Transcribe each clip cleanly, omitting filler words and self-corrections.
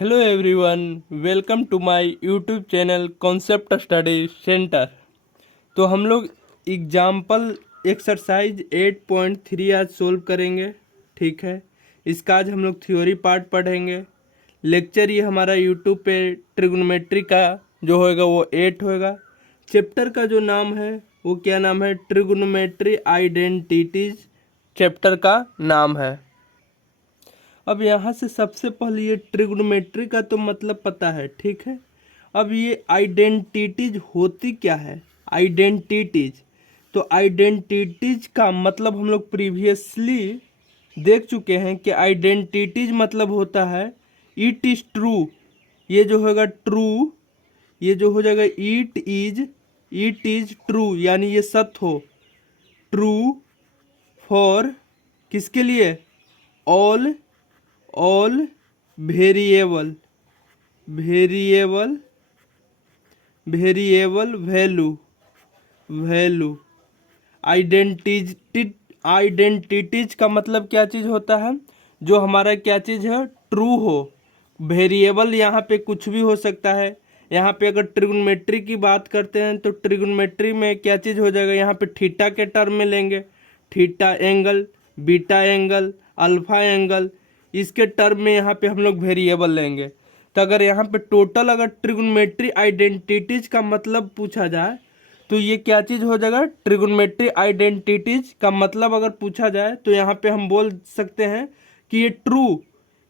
Hello everyone, welcome to my YouTube channel concept study centre. तो हम लोग example exercise 8.3 आज सोल्व करेंगे। ठीक है, इसका आज हम लोग थ्योरी पार्ट पढ़ेंगे। लेक्चर ये हमारा यूट्यूब पे ट्रिग्नोमेट्री का जो होएगा वो 8 होएगा। चैप्टर का जो नाम है वो क्या नाम है? ट्रिग्नोमेट्री आइडेंटिटीज चैप्टर का नाम है। अब यहाँ से सबसे पहले ये ट्रिग्नोमेट्री का तो मतलब पता है, ठीक है। अब ये आइडेंटिटीज होती क्या है? आइडेंटिटीज, तो आइडेंटिटीज का मतलब हम लोग प्रीवियसली देख चुके हैं कि आइडेंटिटीज मतलब होता है इट इज ट्रू। ये जो होगा ट्रू, ये जो हो जाएगा इट इज ट्रू, यानी ये सत्य हो। ट्रू फॉर किसके लिए? All variable value. आइडेंटिटीज का मतलब क्या चीज़ होता है? जो हमारा क्या चीज़ है? ट्रू हो। वेरिएबल यहाँ पे कुछ भी हो सकता है। यहाँ पे अगर ट्रिग्नोमेट्री की बात करते हैं तो ट्रिग्नोमेट्री में क्या चीज़ हो जाएगा? यहाँ पे थीटा के टर्म में लेंगे, theta angle, beta angle, alpha angle, इसके टर्म में यहाँ पे हम लोग वेरिएबल लेंगे। तो अगर यहाँ पे टोटल अगर ट्रिग्नोमेट्री आइडेंटिटीज का मतलब पूछा जाए तो ये क्या चीज़ हो जाएगा? ट्रिग्नोमेट्री आइडेंटिटीज का मतलब अगर पूछा जाए तो यहाँ पे हम बोल सकते हैं कि ये ट्रू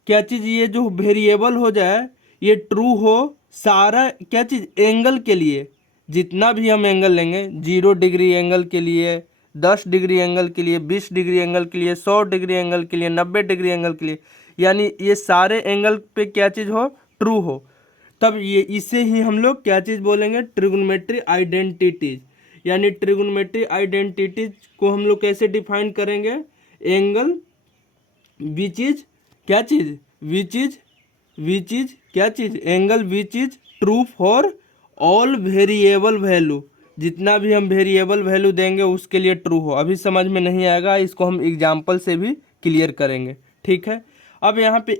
क्या चीज़, ये जो वेरिएबल हो जाए ये ट्रू हो सारा क्या चीज़ एंगल के लिए। जितना भी हम एंगल लेंगे, 0 डिग्री एंगल के लिए, 10 डिग्री एंगल के लिए, 20 डिग्री एंगल के लिए, 100 डिग्री एंगल के लिए, 90 डिग्री एंगल के लिए, यानी ये सारे एंगल पे क्या चीज़ हो? ट्रू हो। तब ये इसे ही हम लोग क्या चीज़ बोलेंगे? Trigonometry identities. यानी ट्रिग्नोमेट्री आइडेंटिटीज को हम लोग कैसे डिफाइन करेंगे? एंगल विच इज क्या चीज़? विच इज क्या चीज़? Angle which is true for all variable value. जितना भी हम वेरिएबल वैल्यू देंगे उसके लिए ट्रू हो। अभी समझ में नहीं आएगा, इसको हम एग्जाम्पल से भी क्लियर करेंगे। ठीक है, अब यहाँ पे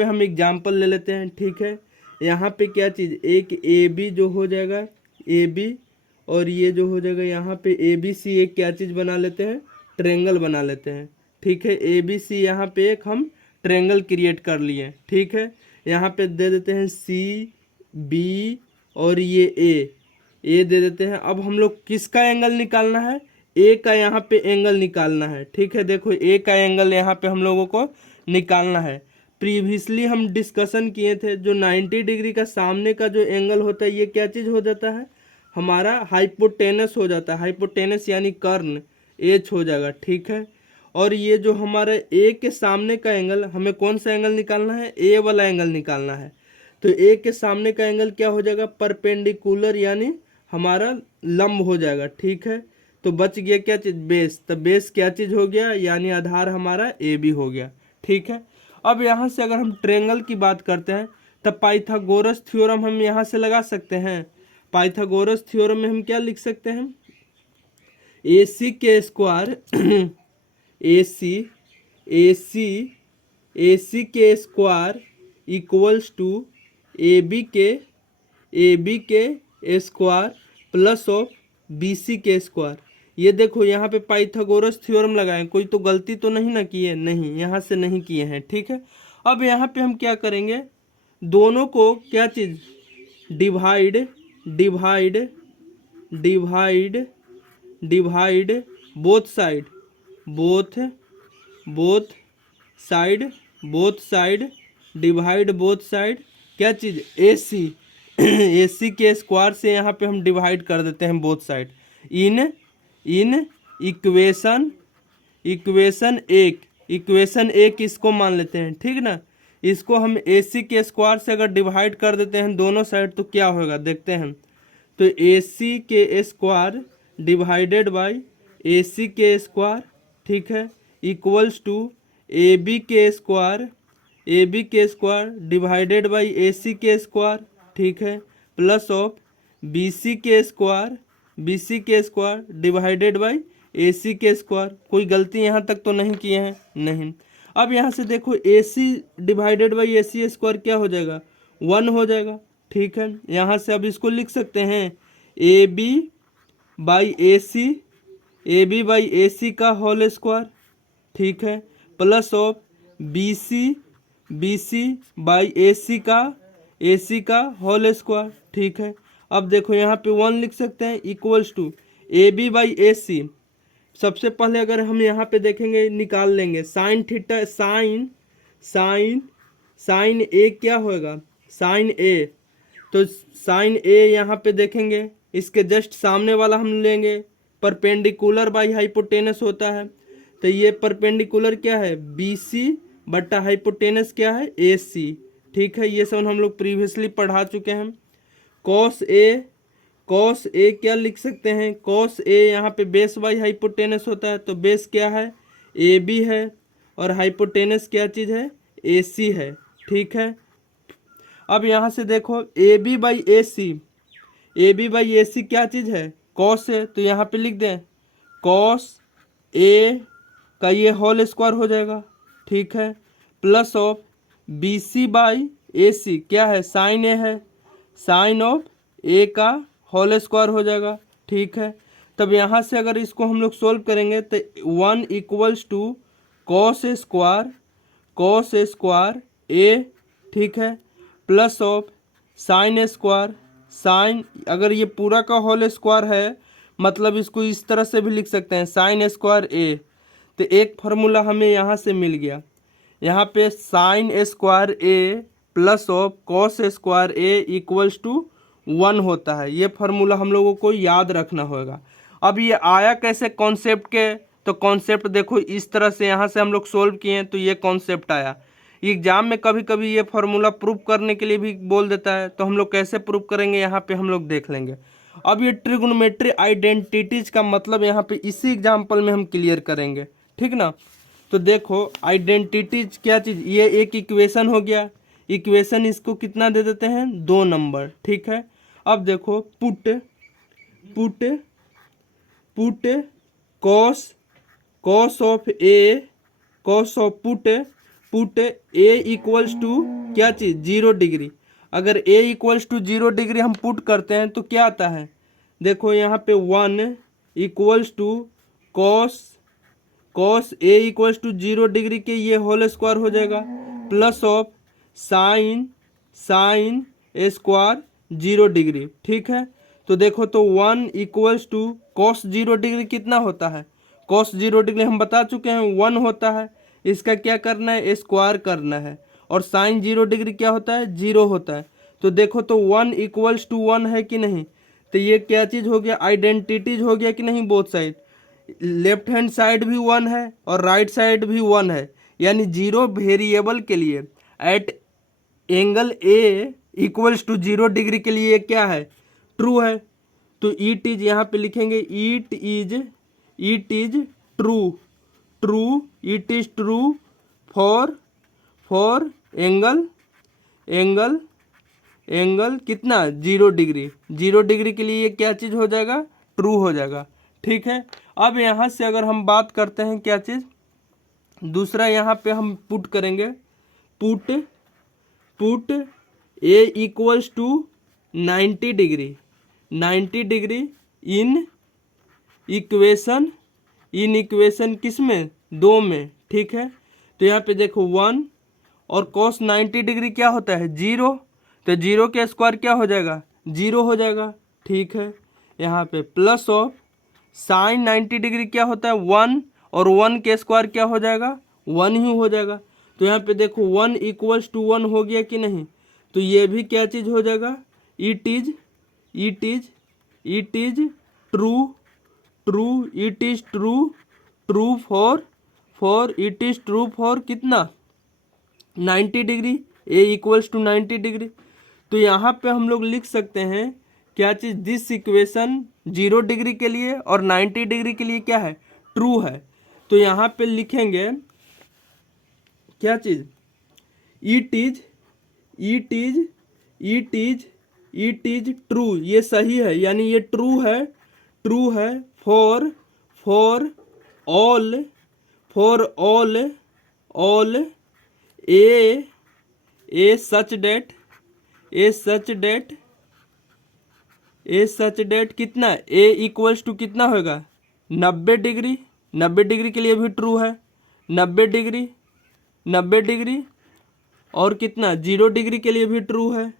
हम एग्जाम्पल ले लेते हैं। ठीक है, यहाँ पे क्या चीज़? एक ए बी जो हो जाएगा, ए बी, और ये जो हो जाएगा यहाँ पे ए बी सी, एक क्या चीज़ बना लेते हैं? ट्रेंगल बना लेते हैं। ठीक है, ए बी सी यहाँ पे एक हम ट्रेंगल क्रिएट कर लिए। ठीक है, यहाँ पे दे देते हैं सी बी और ये ए दे देते हैं। अब हम लोग किसका एंगल निकालना है? ए का यहाँ पे एंगल निकालना है। ठीक है, देखो ए का एंगल यहाँ पे हम लोगों को निकालना है। प्रीवियसली हम डिस्कशन किए थे, जो 90 डिग्री का सामने का जो एंगल होता है ये क्या चीज़ हो जाता है? हमारा हाइपोटेनस हो जाता है। हाइपोटेनस यानी कर्ण, एच हो जाएगा। ठीक है, और ये जो हमारा ए के सामने का एंगल, हमें कौन सा एंगल निकालना है? ए वाला एंगल निकालना है। तो ए के सामने का एंगल क्या हो जाएगा? परपेंडिकुलर, यानी हमारा लंब हो जाएगा। ठीक है, तो बच गया क्या चीज़? बेस। तो बेस क्या चीज़ हो गया? यानी आधार हमारा ए बी हो गया। ठीक है, अब यहाँ से अगर हम ट्रेंगल की बात करते हैं तब पाइथागोरस थ्योरम हम यहाँ से लगा सकते हैं। पाइथागोरस थ्योरम में हम क्या लिख सकते हैं? ए सी के स्क्वायर ए सी के square equals to A B के square plus of B C के स्क्वायर। ये देखो यहाँ पे पाइथागोरस थ्योरम लगाए, कोई तो गलती तो नहीं ना किए? नहीं, यहाँ से नहीं किए हैं। ठीक है, अब यहाँ पे हम क्या करेंगे? दोनों को क्या चीज़? Divide both side divide both side क्या चीज़? ए सी के स्क्वायर से यहाँ पे हम डिवाइड कर देते हैं बोथ साइड। इन इक्वेशन एक इसको मान लेते हैं। ठीक ना, इसको हम ए सी के स्क्वायर से अगर डिवाइड कर देते हैं दोनों साइड तो क्या होगा देखते हैं। तो ए सी के square divided by A C के स्क्वायर, ठीक है, इक्वल्स टू ए बी के square divided by A C के स्क्वायर, ठीक है, प्लस ऑफ बी सी के square divided by A C के स्क्वायर। कोई गलती यहाँ तक तो नहीं किए हैं? नहीं। अब यहाँ से देखो AC divided by AC square क्या हो जाएगा, 1 हो जाएगा। ठीक है, यहाँ से अब इसको लिख सकते हैं AB बाई ए सी का होल स्क्वायर। ठीक है, plus of B C by A C का होल स्क्वायर। ठीक है, अब देखो यहाँ पे 1 लिख सकते हैं equals to A B by A C. सबसे पहले अगर हम यहाँ पे देखेंगे, निकाल लेंगे साइन थीटा, साइन ए क्या होगा, साइन ए। तो साइन ए यहाँ पे देखेंगे, इसके जस्ट सामने वाला हम लेंगे, परपेंडिकुलर बाई हाइपोटेनस होता है। तो ये परपेंडिकुलर क्या है, BC बट्टा हाइपोटेनस क्या है, AC। ठीक है, ये सब हम लोग प्रीवियसली पढ़ा चुके हैं। कॉस ए क्या लिख सकते हैं, कॉस ए यहाँ पे बेस बाई हाइपोटेनस होता है। तो बेस क्या है, AB है, और हाइपोटेनस क्या चीज़ है, AC है। ठीक है, अब यहाँ से देखो AB बाई ए सी क्या चीज़ है, कॉस है। तो यहाँ पे लिख दें कॉस ए का ये होल स्क्वायर हो जाएगा। ठीक है, plus of BC by AC क्या है, साइन ए है, साइन ऑफ ए का होल स्क्वायर हो जाएगा। ठीक है, तब यहाँ से अगर इसको हम लोग सोल्व करेंगे तो 1 equals to cos square A. ठीक है, plus of sine square, sine अगर ये पूरा का होल स्क्वायर है मतलब इसको इस तरह से भी लिख सकते हैं साइन स्क्वायर ए। तो एक फार्मूला हमें यहाँ से मिल गया, यहाँ पे sine square A plus of cos square A equals to 1 होता है। ये फार्मूला हम लोगों को याद रखना होगा। अब ये आया कैसे कॉन्सेप्ट के, तो कॉन्सेप्ट देखो इस तरह से यहाँ से हम लोग सोल्व किए तो ये कॉन्सेप्ट आया। एग्जाम में कभी कभी ये फार्मूला प्रूव करने के लिए भी बोल देता है, तो हम लोग कैसे प्रूव करेंगे यहाँ पे हम लोग देख लेंगे। अब ये ट्रिग्नोमेट्री आइडेंटिटीज का मतलब यहाँ पे इसी एग्जाम्पल में हम क्लियर करेंगे। ठीक ना, तो देखो आइडेंटिटीज क्या चीज़, ये एक इक्वेशन हो गया, इक्वेशन इसको कितना दे देते हैं, 2 नंबर। ठीक है, अब देखो put cos of put A equals to क्या चीज़, 0 डिग्री। अगर ए इक्वल्स टू 0 डिग्री हम पुट करते हैं तो क्या आता है, देखो यहाँ पे 1 equals to cos A equals to 0 degree के ये होल स्क्वायर हो जाएगा, plus of sine square 0 degree. ठीक है, तो देखो तो 1 इक्वल्स टू कॉस 0 डिग्री कितना होता है, कॉस 0 डिग्री हम बता चुके हैं 1 होता है। इसका क्या करना है, स्क्वायर करना है, और साइन 0 डिग्री क्या होता है, 0 होता है। तो देखो तो 1 इक्वल्स टू 1 है कि नहीं, तो ये क्या चीज़ हो गया, आइडेंटिटीज हो गया कि नहीं, both side. Left hand side भी 1 है और राइट साइड भी 1 है, यानी 0 वेरिएबल के लिए at angle A equals to 0 degree के लिए क्या है, ट्रू है। तो इट इज यहाँ पे लिखेंगे it is true for angle कितना, 0 डिग्री। 0 डिग्री के लिए ये क्या चीज़ हो जाएगा, ट्रू हो जाएगा। ठीक है, अब यहाँ से अगर हम बात करते हैं क्या चीज़, दूसरा यहाँ पे हम पुट करेंगे, put A equals to 90 degree in equation किस में, 2 में। ठीक है, तो यहाँ पे देखो 1 और कॉस 90 डिग्री क्या होता है, 0। तो 0 के स्क्वायर क्या हो जाएगा, 0 हो जाएगा। ठीक है, यहाँ पे प्लस ऑफ साइन 90 डिग्री क्या होता है, 1, और 1 के स्क्वायर क्या हो जाएगा, 1 ही हो जाएगा। तो यहाँ पे देखो 1 इक्वल्स टू 1 हो गया कि नहीं, तो ये भी क्या चीज़ हो जाएगा, इट इज ट्रू फॉर कितना, 90 degree, A equals to 90 degree. तो यहाँ पे हम लोग लिख सकते हैं क्या चीज़, दिस इक्वेशन 0 डिग्री के लिए और 90 डिग्री के लिए क्या है, ट्रू है। तो यहाँ पे लिखेंगे क्या चीज़, इट इज ट्रू, ये सही है, यानी ये ट्रू है for all all A such that कितना ए इक्वल्स टू कितना होगा 90 डिग्री। 90 डिग्री के लिए भी ट्रू है। 90 डिग्री और कितना 0 डिग्री के लिए भी ट्रू है।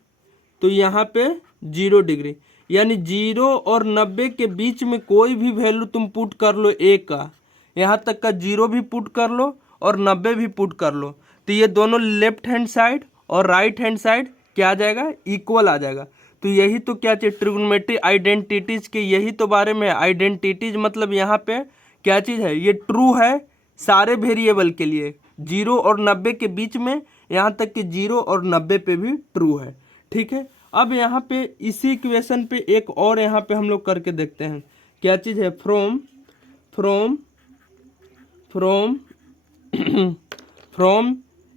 तो यहाँ पे 0 डिग्री, यानी 0 और 90 के बीच में कोई भी वैल्यू तुम पुट कर लो ए का, यहाँ तक का 0 भी पुट कर लो और 90 भी पुट कर लो, तो ये दोनों लेफ्ट हैंड साइड और राइट हैंड साइड क्या आ जाएगा, इक्वल आ जाएगा। तो यही तो क्या चाहिए, ट्रिग्नोमेट्री आइडेंटिटीज के यही तो बारे में। आइडेंटिटीज मतलब यहाँ पे क्या चीज़ है, ये ट्रू है सारे वेरिएबल के लिए, 0 और 90 के बीच में, यहाँ तक कि 0 और 90 पे भी ट्रू है। ठीक है, अब यहाँ पे इसी इक्वेशन पे एक और यहाँ पे हम लोग करके देखते हैं। क्या चीज़ है, फ्रॉम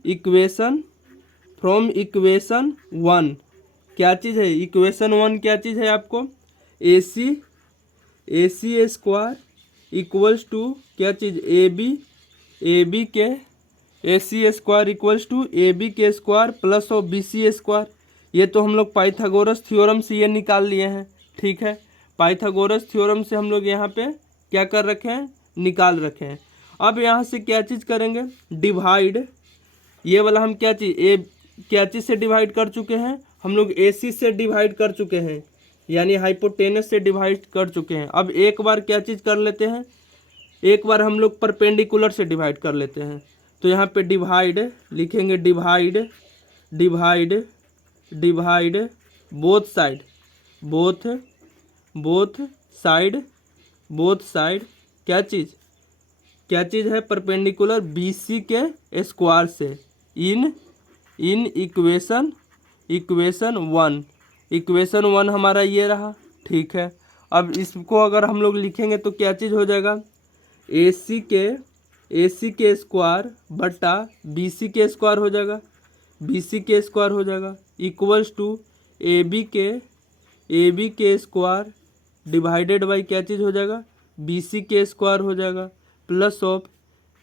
इक्वेशन 1 क्या चीज़ है, इक्वेशन 1 क्या चीज़ है आपको, A C square equals to क्या चीज़, ए बी के A C square equals to A B के square plus of B C square. ये तो हम लोग पाइथागोरस थ्योरम से ये निकाल लिए हैं। ठीक है, पाइथागोरस थ्योरम से हम लोग यहाँ पे क्या कर रखे हैं, निकाल रखे हैं। अब यहाँ से क्या चीज़ करेंगे, डिवाइड, ये वाला हम क्या चीज़ से डिवाइड कर चुके हैं, हम लोग ए सी से डिवाइड कर चुके हैं, यानी हाइपोटेनस से डिवाइड कर चुके हैं। अब एक बार क्या चीज़ कर लेते हैं, एक बार हम लोग परपेंडिकुलर से डिवाइड कर लेते हैं। तो यहाँ पे डिवाइड लिखेंगे, डिवाइड बोथ साइड क्या चीज़ है, परपेंडिकुलर बी सी के स्क्वायर से इन इक्वेशन 1 हमारा ये रहा। ठीक है, अब इसको अगर हम लोग लिखेंगे तो क्या चीज़ हो जाएगा, ए सी के स्क्वायर बटा बी सी के स्क्वायर हो जाएगा, इक्वल्स टू ए बी के स्क्वायर डिवाइडेड बाई क्या चीज़ हो जाएगा, बी सी के स्क्वायर हो जाएगा, प्लस ऑफ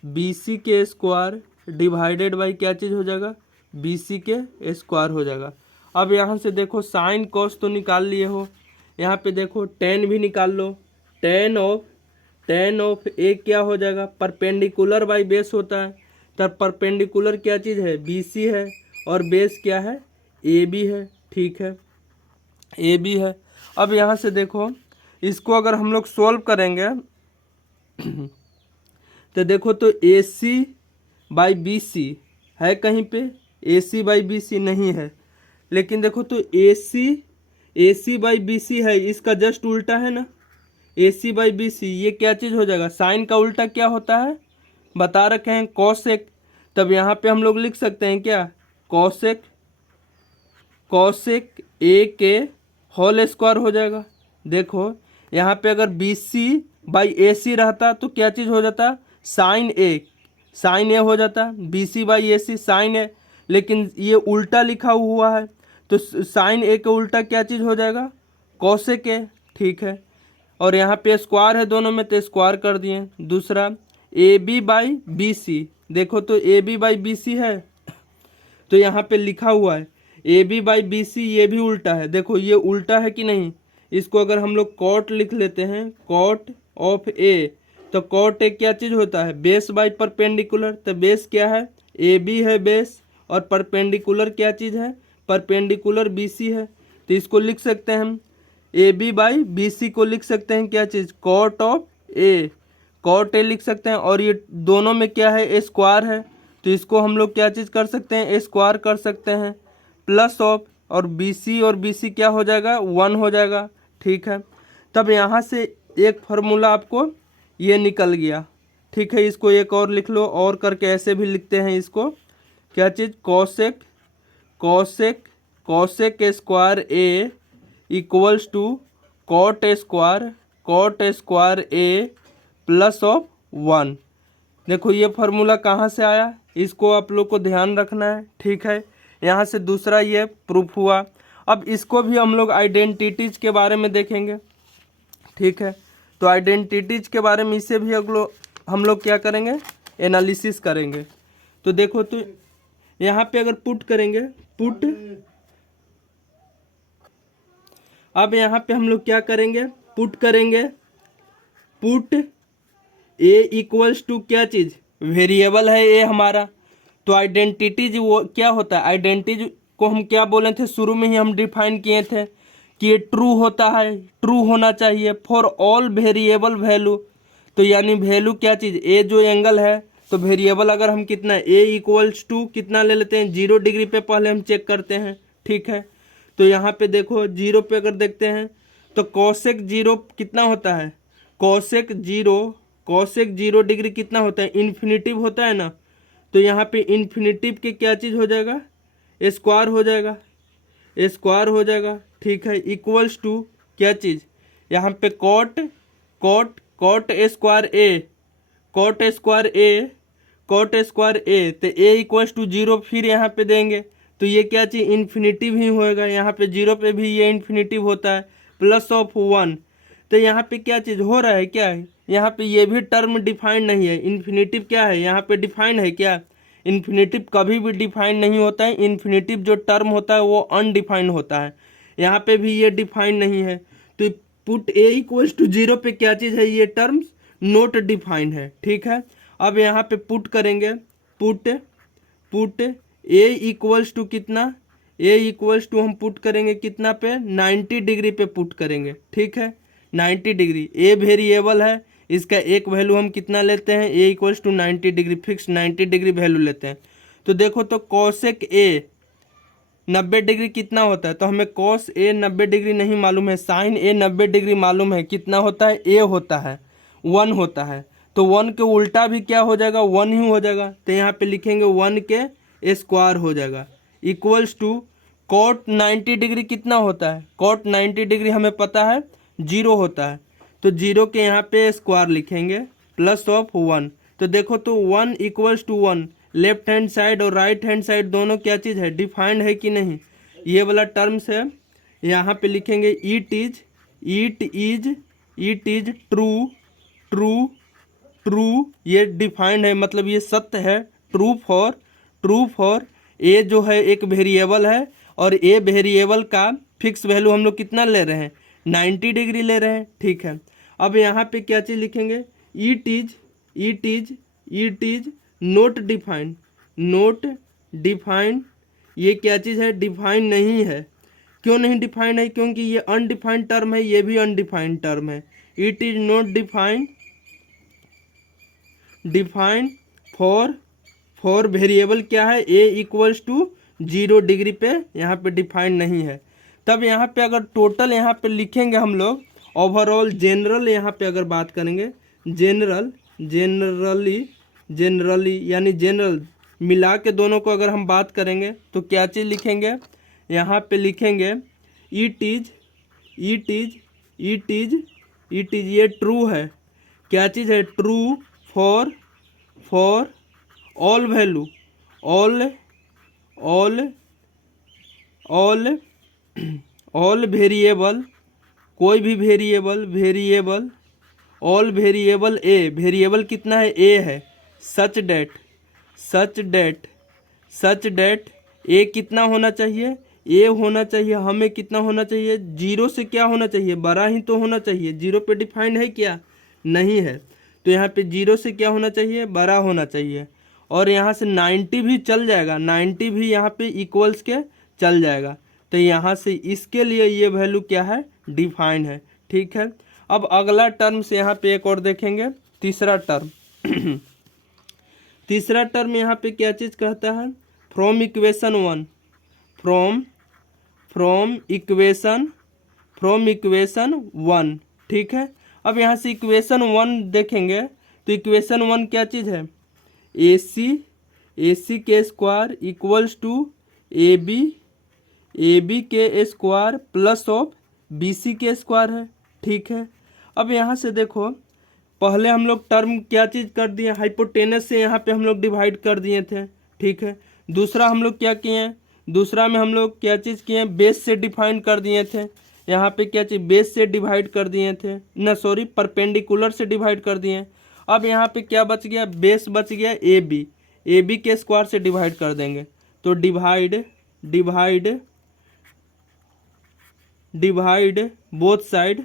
बी सी के स्क्वायर डिवाइडेड बाई क्या चीज़ हो जाएगा, बी सी के स्क्वायर हो जाएगा। अब यहाँ से देखो साइन कॉस तो निकाल लिए हो, यहाँ पे देखो टेन भी निकाल लो। टेन ऑफ ए क्या हो जाएगा, परपेंडिकुलर बाई बेस होता है, तब परपेंडिकुलर क्या चीज़ है, बी सी है, और बेस क्या है, ए बी है। ठीक है, ए बी है। अब यहाँ से देखो इसको अगर हम लोग सोल्व करेंगे तो देखो तो ए सी बाई बी सी है कहीं पे, ए सी बाई बी सी नहीं है, लेकिन देखो तो ए सी बाई बी सी है, इसका जस्ट उल्टा है ना, ए सी बाई बी सी, ये क्या चीज़ हो जाएगा, साइन का उल्टा क्या होता है बता रखे हैं, कॉसेक। तब यहाँ पे हम लोग लिख सकते हैं क्या, कॉसेक ए के होल स्क्वायर हो जाएगा। देखो यहाँ पे अगर बी सी बाई ए सी रहता तो क्या चीज़ हो जाता, साइन ए हो जाता, B C by A C sine A, लेकिन ये उल्टा लिखा हुआ है, तो साइन ए का उल्टा क्या चीज़ हो जाएगा, कॉसेक ए। ठीक है, और यहाँ पे स्क्वायर है दोनों में तो स्क्वायर कर दिए। दूसरा A B by B C, देखो तो A B by B C है, तो यहाँ पे लिखा हुआ है A B by B C, ये भी उल्टा है। देखो ये उल्टा है कि नहीं, इसको अगर हम लोग कॉट लिख लेते हैं, कॉट ऑफ ए, तो कॉट ए क्या चीज़ होता है, बेस बाई परपेंडिकुलर, तो बेस क्या है, ए बी है बेस, और परपेंडिकुलर क्या चीज़ है, परपेंडिकुलर बी सी है। तो इसको लिख सकते हैं हम A B by B C को लिख सकते हैं क्या चीज़, cot of A, cot A लिख सकते हैं, और ये दोनों में क्या है, ए स्क्वायर है, तो इसको हम लोग क्या चीज़ कर सकते हैं, ए स्क्वायर कर सकते हैं, प्लस ऑफ, और बी सी क्या हो जाएगा, 1 हो जाएगा। ठीक है, तब यहाँ से एक फार्मूला आपको ये निकल गया। ठीक है, इसको एक और लिख लो, और करके ऐसे भी लिखते हैं इसको, क्या चीज़, cosec square A equals to cot square A plus of 1। देखो ये फार्मूला कहाँ से आया, इसको आप लोग को ध्यान रखना है। ठीक है, यहाँ से दूसरा ये प्रूफ हुआ। अब इसको भी हम लोग आइडेंटिटीज के बारे में देखेंगे। ठीक है, तो आइडेंटिटीज के बारे में इसे भी हम लोग क्या करेंगे, एनालिसिस करेंगे। तो देखो तो यहाँ पे अगर पुट करेंगे, पुट, अब यहाँ पे हम लोग क्या करेंगे, पुट करेंगे, पुट ए इक्वल्स टू क्या चीज, वेरिएबल है ए हमारा। तो आइडेंटिटीज वो क्या होता है, आइडेंटिटी को हम क्या बोले थे, शुरू में ही हम डिफाइन किए थे कि ये ट्रू होता है, ट्रू होना चाहिए फॉर ऑल वेरिएबल वैल्यू। तो यानी वैल्यू क्या चीज़, ए जो एंगल है, तो वेरिएबल अगर हम कितना ए इक्वल्स टू कितना ले लेते हैं, 0 डिग्री पे पहले हम चेक करते हैं, ठीक है। तो यहाँ पे देखो 0 पे अगर देखते हैं तो कॉसेक 0 कितना होता है, कॉसेक 0 डिग्री कितना होता है, इन्फिनिटिव होता है ना। तो यहाँ पे इन्फिनिटिव के क्या चीज़ हो जाएगा, स्क्वायर हो जाएगा, स्क्वायर हो जाएगा, ठीक है। इक्वल्स टू क्या चीज़, यहाँ पे कॉट स्क्वायर ए, कॉट स्क्वायर ए, कॉट स्क्वायर ए, तो ए इक्वल्स टू 0 फिर यहाँ पे देंगे तो ये क्या चीज़, इन्फिनिटिव ही होएगा। यहाँ पे 0 पे भी ये इन्फिनिटिव होता है, प्लस ऑफ 1। तो यहाँ पे क्या चीज़ हो रहा है, क्या है, यहाँ पे ये भी टर्म डिफाइन नहीं है। इन्फिनिटिव क्या है, यहाँ पे डिफाइन है क्या, इन्फिनिटिव कभी भी डिफाइन नहीं होता है। इन्फिनिटिव जो टर्म होता है वो अनडिफाइंड होता है, यहाँ पे भी ये डिफाइन नहीं है। तो पुट ए इक्वल्स टू 0 पे क्या चीज़ है, ये टर्म्स नोट डिफाइंड है, ठीक है। अब यहाँ पे पुट करेंगे, पुट ए इक्वल्स टू कितना, ए इक्वल्स टू हम पुट करेंगे कितना पे, 90 डिग्री पे पुट करेंगे, ठीक है। 90 डिग्री, ए वेरिएबल है, इसका एक वैल्यू हम कितना लेते हैं, A equals to 90 degree, fix 90 degree value लेते हैं। तो देखो तो कॉसेक ए 90 डिग्री कितना होता है, तो हमें कॉस ए 90 डिग्री नहीं मालूम है, साइन ए 90 डिग्री मालूम है, कितना होता है, ए होता है, 1 होता है। तो 1 के उल्टा भी क्या हो जाएगा, 1 ही हो जाएगा। तो यहाँ पे लिखेंगे 1 के स्क्वायर हो जाएगा, इक्वल्स टू कॉट 90 डिग्री कितना होता है, कॉट 90 डिग्री हमें पता है 0 होता है। तो 0 के यहाँ पे स्क्वायर लिखेंगे, प्लस ऑफ 1। तो देखो तो 1 equals to 1, left hand side और राइट हैंड साइड दोनों क्या चीज़ है, डिफाइंड है कि नहीं, ये वाला टर्म्स है। यहाँ पे लिखेंगे इट इज ट्रू, ये डिफाइंड है, मतलब ये सत्य है। ट्रू फॉर ए जो है एक वेरिएबल है, और ए वेरिएबल का फिक्स वैल्यू हम लोग कितना ले रहे हैं, 90 डिग्री ले रहे हैं, ठीक है। अब यहाँ पे क्या चीज़ लिखेंगे, इट इज नोट डिफाइंड, ये क्या चीज़ है, डिफाइन नहीं है। क्यों नहीं डिफाइंड है, क्योंकि ये अनडिफाइंड टर्म है, ये भी अनडिफाइंड टर्म है। It is not defined for variable क्या है, ए इक्वल्स टू 0 डिग्री पे यहाँ पे डिफाइंड नहीं है। तब यहाँ पे अगर टोटल यहाँ पे लिखेंगे हम लोग, ओवरऑल जनरल यहाँ पे अगर बात करेंगे, जनरली यानी जनरल मिला के दोनों को अगर हम बात करेंगे तो क्या चीज़ लिखेंगे, यहाँ पे लिखेंगे इट इज ये ट्रू है, क्या चीज़ है, true for all value, all variable, कोई भी वेरिएबल ऑल वेरिएबल ए, वेरिएबल कितना है, ए है, सच डेट ए कितना होना चाहिए, ए होना चाहिए, हमें कितना होना चाहिए, 0 से क्या होना चाहिए, बड़ा ही तो होना चाहिए। 0 पे डिफाइंड है क्या, नहीं है। तो यहाँ पे 0 से क्या होना चाहिए, बड़ा होना चाहिए। और यहाँ से 90 भी चल जाएगा, 90 भी यहाँ पे इक्वल्स के चल जाएगा। तो यहाँ से इसके लिए ये वैल्यू क्या है, डिफाइंड है, ठीक है। अब अगला टर्म से यहाँ पे एक और देखेंगे, तीसरा टर्म तीसरा टर्म यहाँ पे क्या चीज़ कहता है, फ्रॉम इक्वेशन 1, ठीक है। अब यहाँ से इक्वेशन 1 देखेंगे तो इक्वेशन 1 क्या चीज़ है, AC के स्क्वायर इक्वल्स टू AB के स्क्वायर प्लस ऑफ BC के स्क्वायर है, ठीक है। अब यहाँ से देखो, पहले हम लोग टर्म क्या चीज़ कर दिए, हाइपोटेनस से यहाँ पे हम लोग डिवाइड कर दिए थे, ठीक है। दूसरा हम लोग क्या किए हैं, दूसरा में हम लोग क्या चीज़ किए हैं, बेस से डिफाइन कर दिए थे। यहाँ पे क्या चीज़, बेस से डिवाइड कर दिए थे ना, सॉरी परपेंडिकुलर से डिवाइड कर दिए। अब यहाँ पे क्या बच गया, बेस बच गया AB, ए बी के स्क्वायर से डिवाइड कर देंगे। तो divide divide divide both side,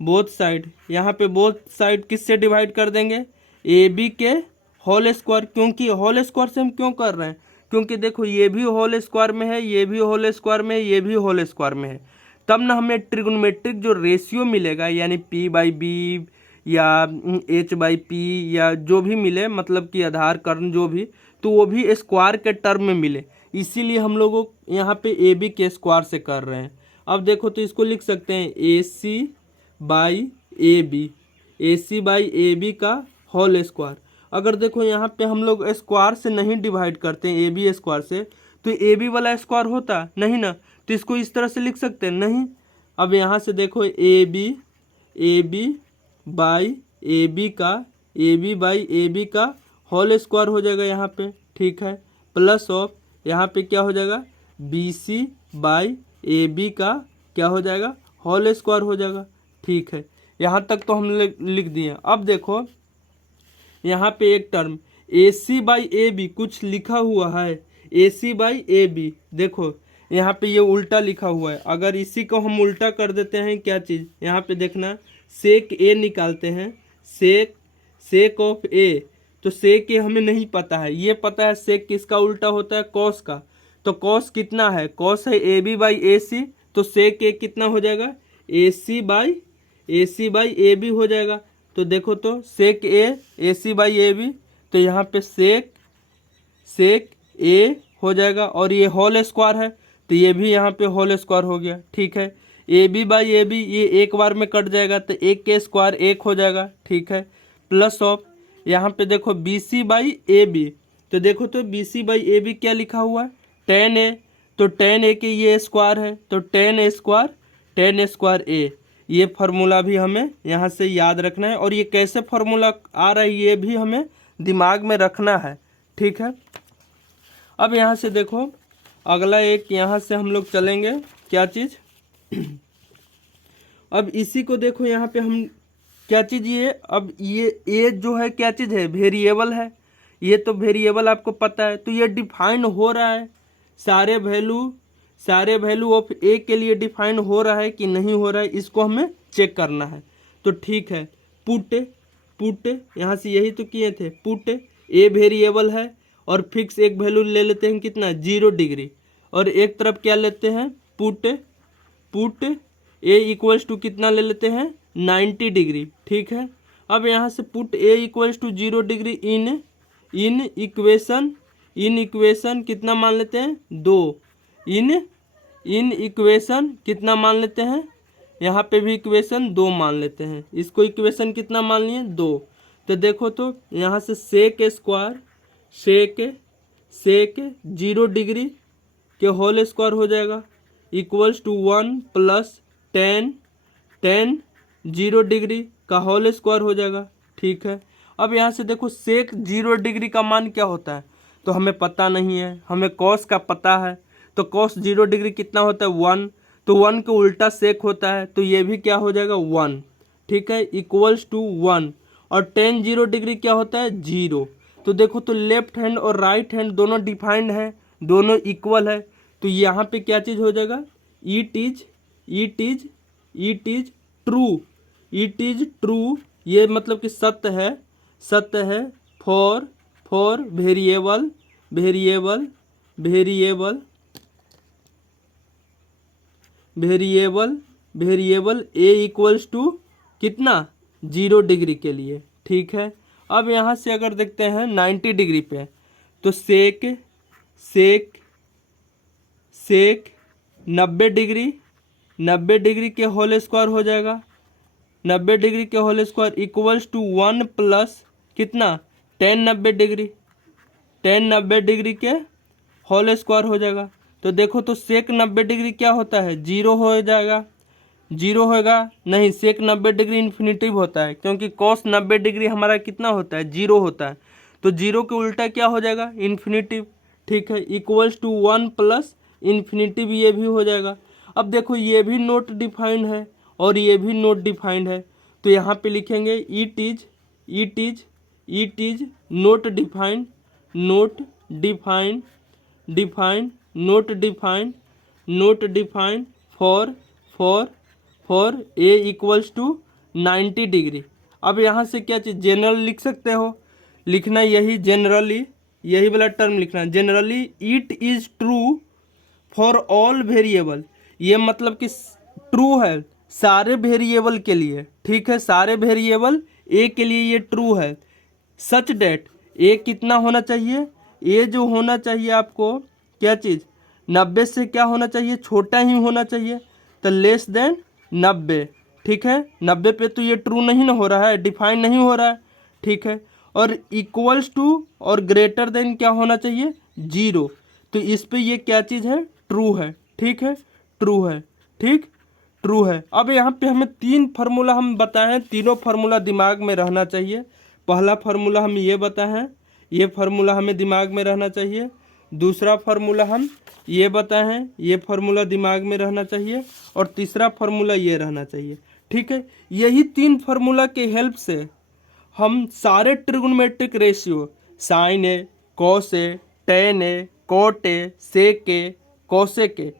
both side यहाँ पे बोथ साइड किससे डिवाइड कर देंगे, ए बी के होल स्क्वायर। क्योंकि होल स्क्वायर से हम क्यों कर रहे हैं, क्योंकि देखो ये भी होल स्क्वायर में है, ये भी होल स्क्वायर में है, ये भी होल स्क्वायर में है, तब ना हमें ट्रिग्नोमेट्रिक जो रेशियो मिलेगा, यानी पी बाई बी या एच बाई पी या जो भी मिले, मतलब कि आधार कर्ण जो भी, तो वो भी स्क्वायर के टर्म में मिले। इसीलिए हम लोगों यहाँ पे ए बी के स्क्वायर से कर रहे हैं। अब देखो तो इसको लिख सकते हैं A C by A B, A C by A B का होल स्क्वायर। अगर देखो यहाँ पे हम लोग स्क्वायर से नहीं डिवाइड करते हैं, ए बी स्क्वायर से, तो ए बी वाला स्क्वायर होता नहीं ना, तो इसको इस तरह से लिख सकते हैं नहीं। अब यहाँ से देखो A B by A B का, A B by A B का होल स्क्वायर हो जाएगा यहाँ पे, ठीक है, प्लस ऑफ यहाँ पे क्या हो जाएगा, B C by A B का क्या हो जाएगा, होल स्क्वायर हो जाएगा, ठीक है। यहाँ तक तो हम लिख दिए। अब देखो यहाँ पे एक term A C by A B कुछ लिखा हुआ है, ए सी बाई ए बी, देखो यहाँ पे ये उल्टा लिखा हुआ है। अगर इसी को हम उल्टा कर देते हैं, क्या चीज़ यहाँ पे देखना, सेक ए निकालते हैं, सेक ऑफ ए, तो सेक ए हमें नहीं पता है, ये पता है सेक किसका उल्टा होता है, कॉस का। तो कॉस कितना है, कॉस है ए बी बाई ए सी, तो सेक ए कितना हो जाएगा, ए सी बाई ए बी हो जाएगा। तो देखो तो सेक ए सी बाई ए बी, तो यहाँ पे सेक ए हो जाएगा, और ये होल स्क्वायर है तो ये भी यहाँ पे होल स्क्वायर हो गया, ठीक है। A B by A B ये एक बार में कट जाएगा, तो एक के स्क्वायर एक हो जाएगा, ठीक है, प्लस ऑफ यहाँ पे देखो B C by A B, तो देखो तो B C by A B क्या लिखा हुआ है, टेन ए, तो टेन ए के ये स्क्वायर है, तो टेन स्क्वायर ए। ये फार्मूला भी हमें यहाँ से याद रखना है, और ये कैसे फार्मूला आ रहा है ये भी हमें दिमाग में रखना है, ठीक है। अब यहाँ से देखो अगला एक यहाँ से हम लोग चलेंगे, क्या चीज़ अब इसी को देखो यहाँ पे हम क्या चीज़, ये अब ये ए जो है क्या चीज़ है, वेरिएबल है, ये तो वेरिएबल आपको पता है, तो ये डिफाइन हो रहा है, सारे वैल्यू ऑफ ए के लिए डिफाइन हो रहा है कि नहीं हो रहा है, इसको हमें चेक करना है। तो ठीक है, पुट यहाँ से यही तो किए थे, पुट ए वेरिएबल है और फिक्स एक वैल्यू ले लेते हैं कितना, 0 डिग्री, और एक तरफ क्या लेते हैं, पुट ए इक्वल्स टू कितना ले लेते हैं, 90 डिग्री, ठीक है। अब यहाँ से put A equals to 0 degree in equation कितना मान लेते हैं, 2, इन इक्वेशन कितना मान लेते हैं, यहाँ पे भी इक्वेशन 2 मान लेते हैं, इसको इक्वेशन कितना मान लिए, 2। तो देखो तो यहाँ से सेक स्क्वायर सेक 0 डिग्री के होल स्क्वायर हो जाएगा, इक्वल्स टू 1 प्लस 10 0 डिग्री का होल स्क्वायर हो जाएगा, ठीक है। अब यहाँ से देखो सेक 0 डिग्री का मान क्या होता है, तो हमें पता नहीं है, हमें कॉस का पता है, तो कॉस 0 डिग्री कितना होता है, 1, तो 1 के उल्टा सेक होता है, तो ये भी क्या हो जाएगा, 1, ठीक है, इक्वल्स टू 1, और 10 0 डिग्री क्या होता है, 0। तो देखो तो लेफ्ट हैंड और राइट हैंड दोनों डिफाइंड है, दोनों इक्वल है, तो यहाँ पे क्या चीज़ हो जाएगा, इट इज ट्रू, ये मतलब कि सत्य है for variable A equals to कितना, 0 डिग्री के लिए, ठीक है। अब यहाँ से अगर देखते हैं 90 डिग्री पे, तो सेक 90 डिग्री के होल स्क्वायर हो जाएगा, 90 डिग्री के whole square equals to 1 plus कितना, 10 90 डिग्री के होल स्क्वायर हो जाएगा। तो देखो तो सेक 90 डिग्री क्या होता है, 0 हो जाएगा, 0 होगा नहीं, सेक 90 डिग्री इन्फिनिटिव होता है, क्योंकि कॉस 90 डिग्री हमारा कितना होता है, 0 होता है, तो 0 के उल्टा क्या हो जाएगा, इन्फिनिटिव, ठीक है, इक्वल्स टू 1 प्लस इन्फिनिटिव, ये भी हो जाएगा। अब देखो ये भी नोट डिफाइंड है और ये भी नोट डिफाइंड है, तो यहाँ पे लिखेंगे it it is not defined, not defined, defined, not defined, not defined for A equals to 90 degree. अब यहाँ से क्या चीज़ जनरल लिख सकते हो, लिखना यही जनरली, यही वाला टर्म लिखना है generally. It is true for all variable, ये मतलब कि ट्रू है सारे वेरिएबल के लिए, ठीक है, सारे वेरिएबल ए के लिए ये ट्रू है। सच डेट ए कितना होना चाहिए, ए जो होना चाहिए आपको क्या चीज़ 90 से क्या होना चाहिए, छोटा ही होना चाहिए, तो लेस देन 90, ठीक है। 90 पे तो ये ट्रू नहीं ना हो रहा है, डिफाइन नहीं हो रहा है, ठीक है। और इक्वल्स टू और ग्रेटर देन क्या होना चाहिए 0, तो इस पे ये क्या चीज़ है ट्रू है, ठीक है, ट्रू है, ठीक, ट्रू है। अब यहाँ पे हमें 3 फार्मूला हम बताए हैं, तीनों फार्मूला दिमाग में रहना चाहिए। पहला फार्मूला हम ये बताए हैं, ये फार्मूला हमें दिमाग में रहना चाहिए। दूसरा फार्मूला हम ये बताए हैं, ये फार्मूला दिमाग में रहना चाहिए। और तीसरा फार्मूला ये रहना चाहिए, ठीक है। यही 3 फार्मूला के हेल्प से हम सारे trigonometric ratio sine A, cos A, tan A, cot A, sec A, cosec A,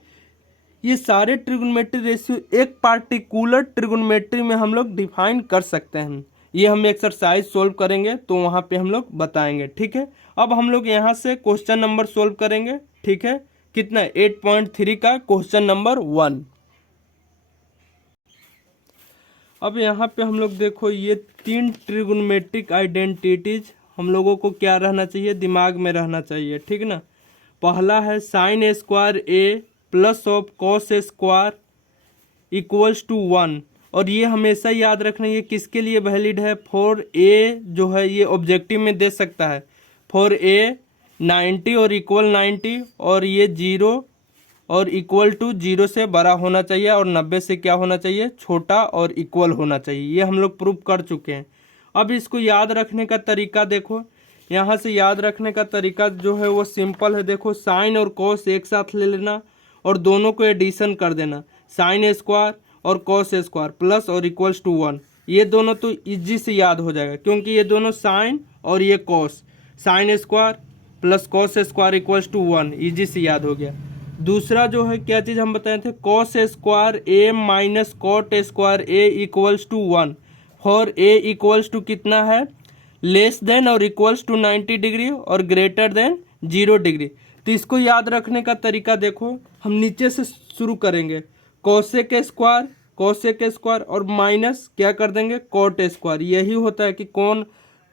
ये सारे ट्रिग्नोमेट्री रेशियो एक पार्टिकुलर ट्रिग्नोमेट्री में हम लोग डिफाइन कर सकते हैं। ये हम एक्सरसाइज सोल्व करेंगे तो वहाँ पे हम लोग बताएंगे, ठीक है। अब हम लोग यहाँ से क्वेश्चन नंबर सोल्व करेंगे, ठीक है। कितना 8.3 का क्वेश्चन नंबर 1। अब यहाँ पे हम लोग देखो ये 3 ट्रिग्नोमेट्रिक आइडेंटिटीज हम लोगों को क्या रहना चाहिए, दिमाग में रहना चाहिए, ठीक ना। पहला है sine A square A plus of cos A square equals to 1, और ये हमेशा याद रखना ये किसके लिए वैलिड है, फॉर ए जो है ये ऑब्जेक्टिव में दे सकता है, फॉर ए 90 और इक्वल 90, और ये 0 और इक्वल टू 0 से बड़ा होना चाहिए, और 90 से क्या होना चाहिए छोटा और इक्वल होना चाहिए। ये हम लोग प्रूव कर चुके हैं। अब इसको याद रखने का तरीका देखो, यहाँ से याद रखने का तरीका जो है वो सिंपल है। देखो साइन और कॉस एक साथ ले लेना और दोनों को एडिशन कर देना, साइन ए स्क्वायर और कॉस ए स्क्वायर प्लस और इक्वल्स टू 1, ये दोनों तो इजी से याद हो जाएगा क्योंकि ये दोनों साइन और ये cos, sine A square plus cos A square equals to 1, easy से याद हो गया। दूसरा जो है क्या चीज़ हम बताए थे, cos A square A minus cot A square A equals to 1, for A equals to कितना है लेस देन और इक्वल्स टू 90 डिग्री और ग्रेटर देन 0 डिग्री। तो इसको याद रखने का तरीका देखो, हम नीचे से शुरू करेंगे, कोसेक स्क्वायर, कोसेक स्क्वायर और माइनस क्या कर देंगे कॉट स्क्वायर। यही होता है कि कौन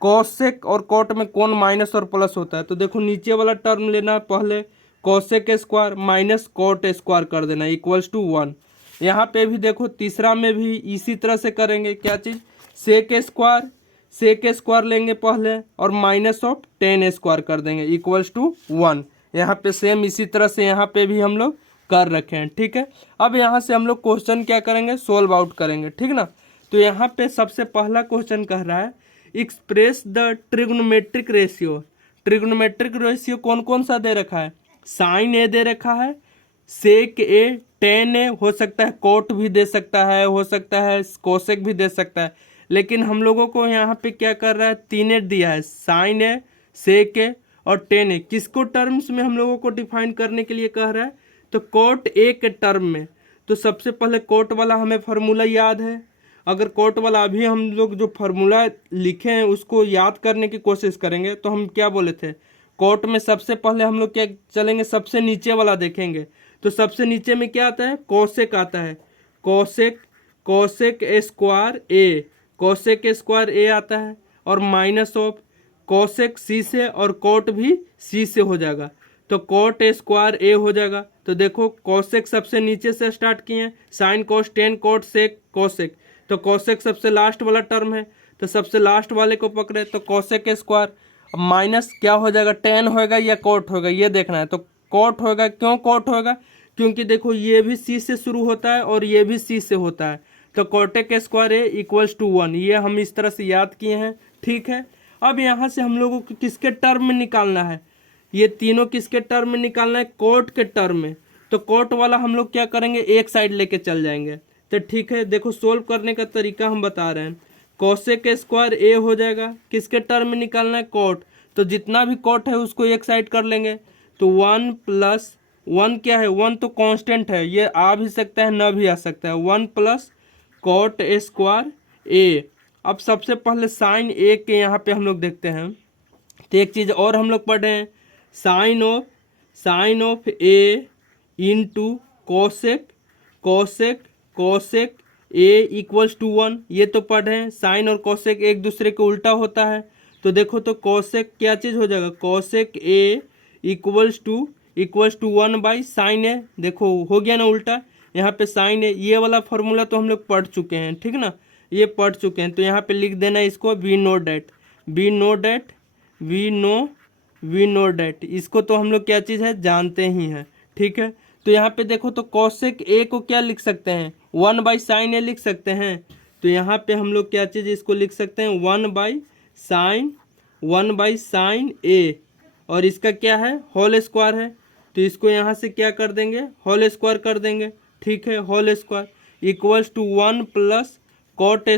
कोसेक और कॉट में कौन माइनस और प्लस होता है। तो देखो नीचे वाला टर्म लेना, पहले cosec square minus cot square कर देना इक्वल्स टू 1। यहाँ पे भी देखो तीसरा में भी इसी तरह से करेंगे, क्या चीज़ सेक स्क्वायर, सेक स्क्वायर लेंगे पहले और माइनस ऑफ टेन स्क्वायर कर देंगे इक्वल्स टू 1। यहाँ पे सेम इसी तरह से यहाँ पे भी हम लोग कर रखे हैं, ठीक है। अब यहाँ से हम लोग क्वेश्चन क्या करेंगे सोल्व आउट करेंगे, ठीक ना। तो यहाँ पे सबसे पहला क्वेश्चन कह रहा है express the trigonometric ratio. Trigonometric ratio कौन कौन सा दे रखा है, साइन ए दे रखा है, सेक ए, टेन ए, हो सकता है कोट भी दे सकता है, हो सकता है कोसेक भी दे सकता है, लेकिन हम लोगों को यहाँ पे क्या कर रहा है तीन दिया है, साइन ए, सेक ए और टेन ए। किसको टर्म्स में हम लोगों को डिफाइन करने के लिए कह रहा है, तो कोट ए के टर्म में। तो सबसे पहले कोट वाला हमें फार्मूला याद है, अगर कोट वाला अभी हम लोग जो फार्मूला लिखे हैं उसको याद करने की कोशिश करेंगे तो हम क्या बोले थे, कोट में सबसे पहले हम लोग क्या चलेंगे सबसे नीचे वाला देखेंगे। तो सबसे नीचे में क्या आता है कोसेक आता है, कोसेक, कोसेक स्क्वायर ए, कोसेक स्क्वायर ए आता है और माइनस ऑफ कोसेक सी से और कोट भी सी से हो जाएगा, तो कोट स्क्वायर ए हो जाएगा। तो देखो कोसेक सबसे नीचे से स्टार्ट किए हैं, sine cos tan cot sec cosec, तो कोसेक सबसे लास्ट वाला टर्म है तो सबसे लास्ट वाले को पकड़े, तो कोसेक स्क्वायर माइनस क्या हो जाएगा टेन होएगा या कोट होगा ये देखना है। तो कोट होएगा, क्यों कोट होएगा, क्योंकि देखो ये भी सी से शुरू होता है और ये भी सी से होता है, तो cosec square A equals to 1, ये हम इस तरह से याद किए हैं, ठीक है। अब यहाँ से हम लोगों को किसके टर्म में निकालना है, ये तीनों किसके टर्म में निकालना है, कोट के टर्म में। तो कोट वाला हम लोग क्या करेंगे एक साइड लेके चल जाएंगे, तो ठीक है। देखो सोल्व करने का तरीका हम बता रहे हैं, कोसेक स्क्वायर ए हो जाएगा। किसके टर्म में निकालना है? कॉट। तो जितना भी कॉट है उसको एक साइड कर लेंगे। तो 1 प्लस 1 क्या है? 1 तो कांस्टेंट है, ये आ भी सकता है ना भी आ सकता है। 1 प्लस कॉट स्क्वायर ए। अब सबसे पहले साइन ए के यहाँ पे हम लोग देखते हैं। तो एक चीज़ और हम लोग पढ़े हैं, sine of A into cosec cosec cosec A equals to 1, ये तो पढ़े हैं। साइन और कोसेक एक दूसरे के उल्टा होता है। तो देखो तो कोसेक क्या चीज़ हो जाएगा? Cosec A equals to 1 by sine A. देखो हो गया ना उल्टा। यहाँ पे साइन ए, ये वाला फॉर्मूला तो हम लोग पढ़ चुके हैं, ठीक ना, ये पढ़ चुके हैं। तो यहाँ पे लिख देना इसको we know that, we know that. इसको तो हम लोग क्या चीज़ है जानते ही हैं, ठीक है। तो यहाँ पे देखो तो कोसेक ए को क्या लिख सकते हैं? 1 बाई साइन ए लिख सकते हैं। तो यहाँ पे हम लोग क्या चीज़ इसको लिख सकते हैं? 1 बाई साइन ए, और इसका क्या है? होल स्क्वायर है। तो इसको यहाँ से क्या कर देंगे? होल स्क्वायर कर देंगे, ठीक है। Whole square equals to 1 plus cot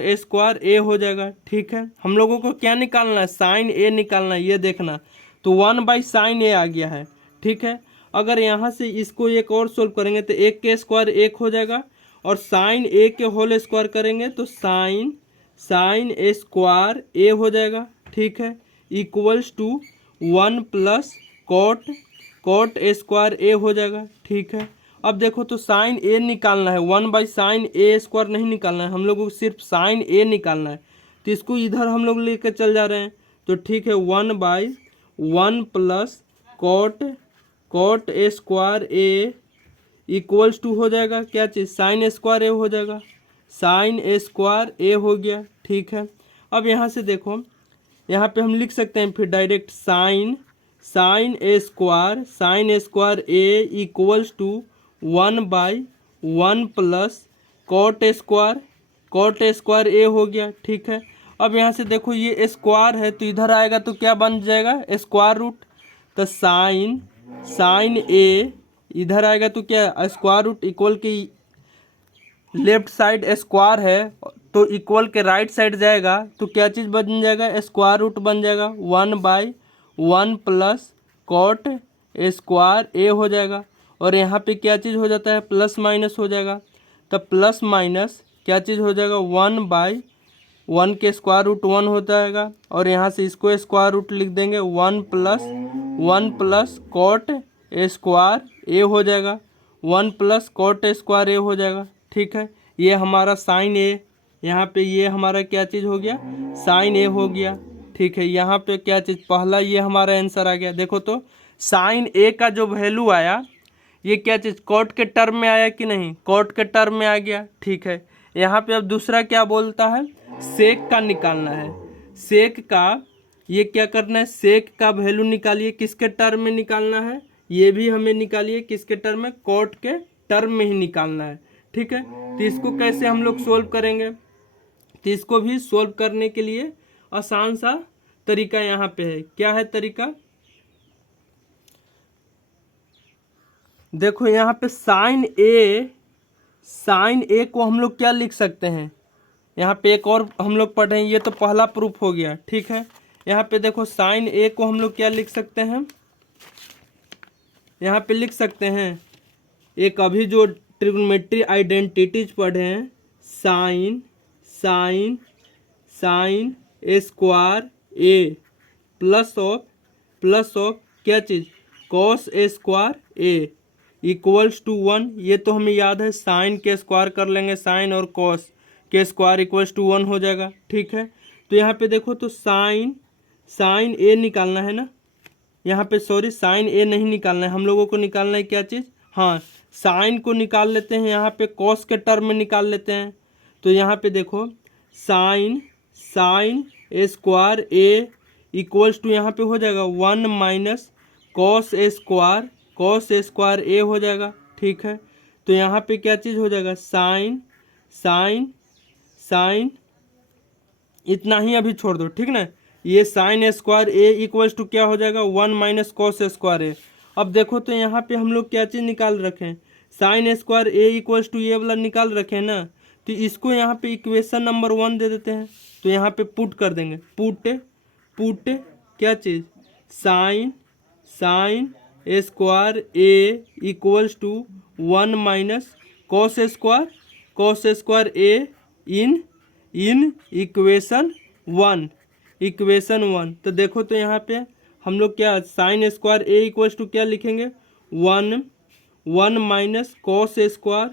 square A हो जाएगा, ठीक है। हम लोगों को क्या निकालना है? साइन ए निकालना है, ये देखना। तो 1 बाई साइन ए आ गया है, ठीक है। अगर यहाँ से इसको एक और सोल्व करेंगे तो एक के स्क्वायर एक हो जाएगा, और साइन ए के होल स्क्वायर करेंगे तो साइन स्क्वायर ए हो जाएगा, ठीक है। Equals to 1 plus cot square A हो जाएगा, ठीक है। अब देखो तो साइन ए निकालना है, 1 बाई साइन ए स्क्वायर नहीं निकालना है, हम लोगों को सिर्फ साइन ए निकालना है। तो इसको इधर हम लोग लेकर चल जा रहे हैं। तो ठीक है, 1 by 1 plus cot square A equals to हो जाएगा क्या चीज़? साइन स्क्वायर ए हो जाएगा, साइन स्क्वायर ए हो गया, ठीक है। अब यहाँ से देखो, यहाँ पे हम लिख सकते हैं फिर direct sine square A equals to 1 by 1 plus cot square A हो गया, ठीक है। अब यहाँ से देखो ये स्क्वायर है तो इधर आएगा तो क्या बन जाएगा? Square root. तो साइन ए इधर आएगा तो क्या? Square root. इक्वल के लेफ्ट साइड स्क्वायर है तो इक्वल के राइट साइड जाएगा तो क्या चीज़ बन जाएगा? स्क्वायर रूट बन जाएगा। 1 by 1 plus cot square A हो जाएगा, और यहाँ पे क्या चीज़ हो जाता है? प्लस माइनस हो जाएगा। तो प्लस माइनस क्या चीज़ हो जाएगा? 1 बाई 1 के स्क्वायर रूट 1 हो जाएगा, और यहाँ से इसको स्क्वायर रूट लिख देंगे 1 प्लस कॉट स्क्वायर ए हो जाएगा, 1 प्लस कॉट स्क्वायर ए हो जाएगा, ठीक है। ये हमारा साइन ए, यहाँ पे ये हमारा क्या चीज़ हो गया? साइन ए हो गया, ठीक है। यहाँ पे क्या चीज़? पहला ये हमारा आंसर आ गया। देखो तो साइन ए का जो वैल्यू आया ये क्या चीज़? कॉट के टर्म में आया कि नहीं? कॉट के टर्म में आ गया, ठीक है। यहाँ पे अब दूसरा क्या बोलता है? सेक का निकालना है। सेक का ये क्या करना है? सेक का वैल्यू निकालिए, किसके टर्म में निकालना है? ये भी हमें निकालिए किसके टर्म में? कॉट के टर्म में ही निकालना है, ठीक है। तो इसको कैसे हम लोग सोल्व करेंगे? तो इसको भी सोल्व करने के लिए आसान सा तरीका यहाँ पे है। क्या है तरीका? देखो यहाँ पे साइन ए को हम लोग क्या लिख सकते हैं? यहाँ पे एक और हम लोग पढ़े हैं, ये तो पहला प्रूफ हो गया, ठीक है। यहाँ पे देखो साइन ए को हम लोग क्या लिख सकते हैं? यहाँ पे लिख सकते हैं एक अभी जो ट्रिग्नोमेट्री आइडेंटिटीज पढ़े हैं, sine square A plus of क्या चीज़? Cos square A equals to 1। ये तो हमें याद है, साइन के स्क्वायर कर लेंगे, साइन और कॉस के स्क्वायर इक्वल्स टू 1 हो जाएगा, ठीक है। तो यहाँ पे देखो तो साइन ए निकालना है ना, यहाँ पे सॉरी साइन ए नहीं निकालना है, हम लोगों को निकालना है क्या चीज़? हाँ, साइन को निकाल लेते हैं, यहाँ पे कॉस के टर्म में निकाल लेते हैं। तो यहाँ पे देखो sine square A equals to यहाँ पे हो जाएगा 1 माइनस कॉस स्क्वायर ए हो जाएगा, ठीक है। तो यहाँ पे क्या चीज़ हो जाएगा? साइन इतना ही अभी छोड़ दो, ठीक ना। ये sine square A equals to क्या हो जाएगा? 1 माइनस कॉस स्क्वायर ए। अब देखो तो यहाँ पे हम लोग क्या चीज़ निकाल रखे हैं? Sine square A equals to ये वाला निकाल रखे हैं ना। तो इसको यहाँ पे इक्वेशन नंबर 1 दे देते हैं। तो यहाँ पे पुट कर देंगे, पुट क्या चीज़, sine square A equals to 1 minus cos square A in equation 1। तो देखो तो यहाँ पे हम लोग क्या sine square A equals to क्या लिखेंगे, 1 minus cos square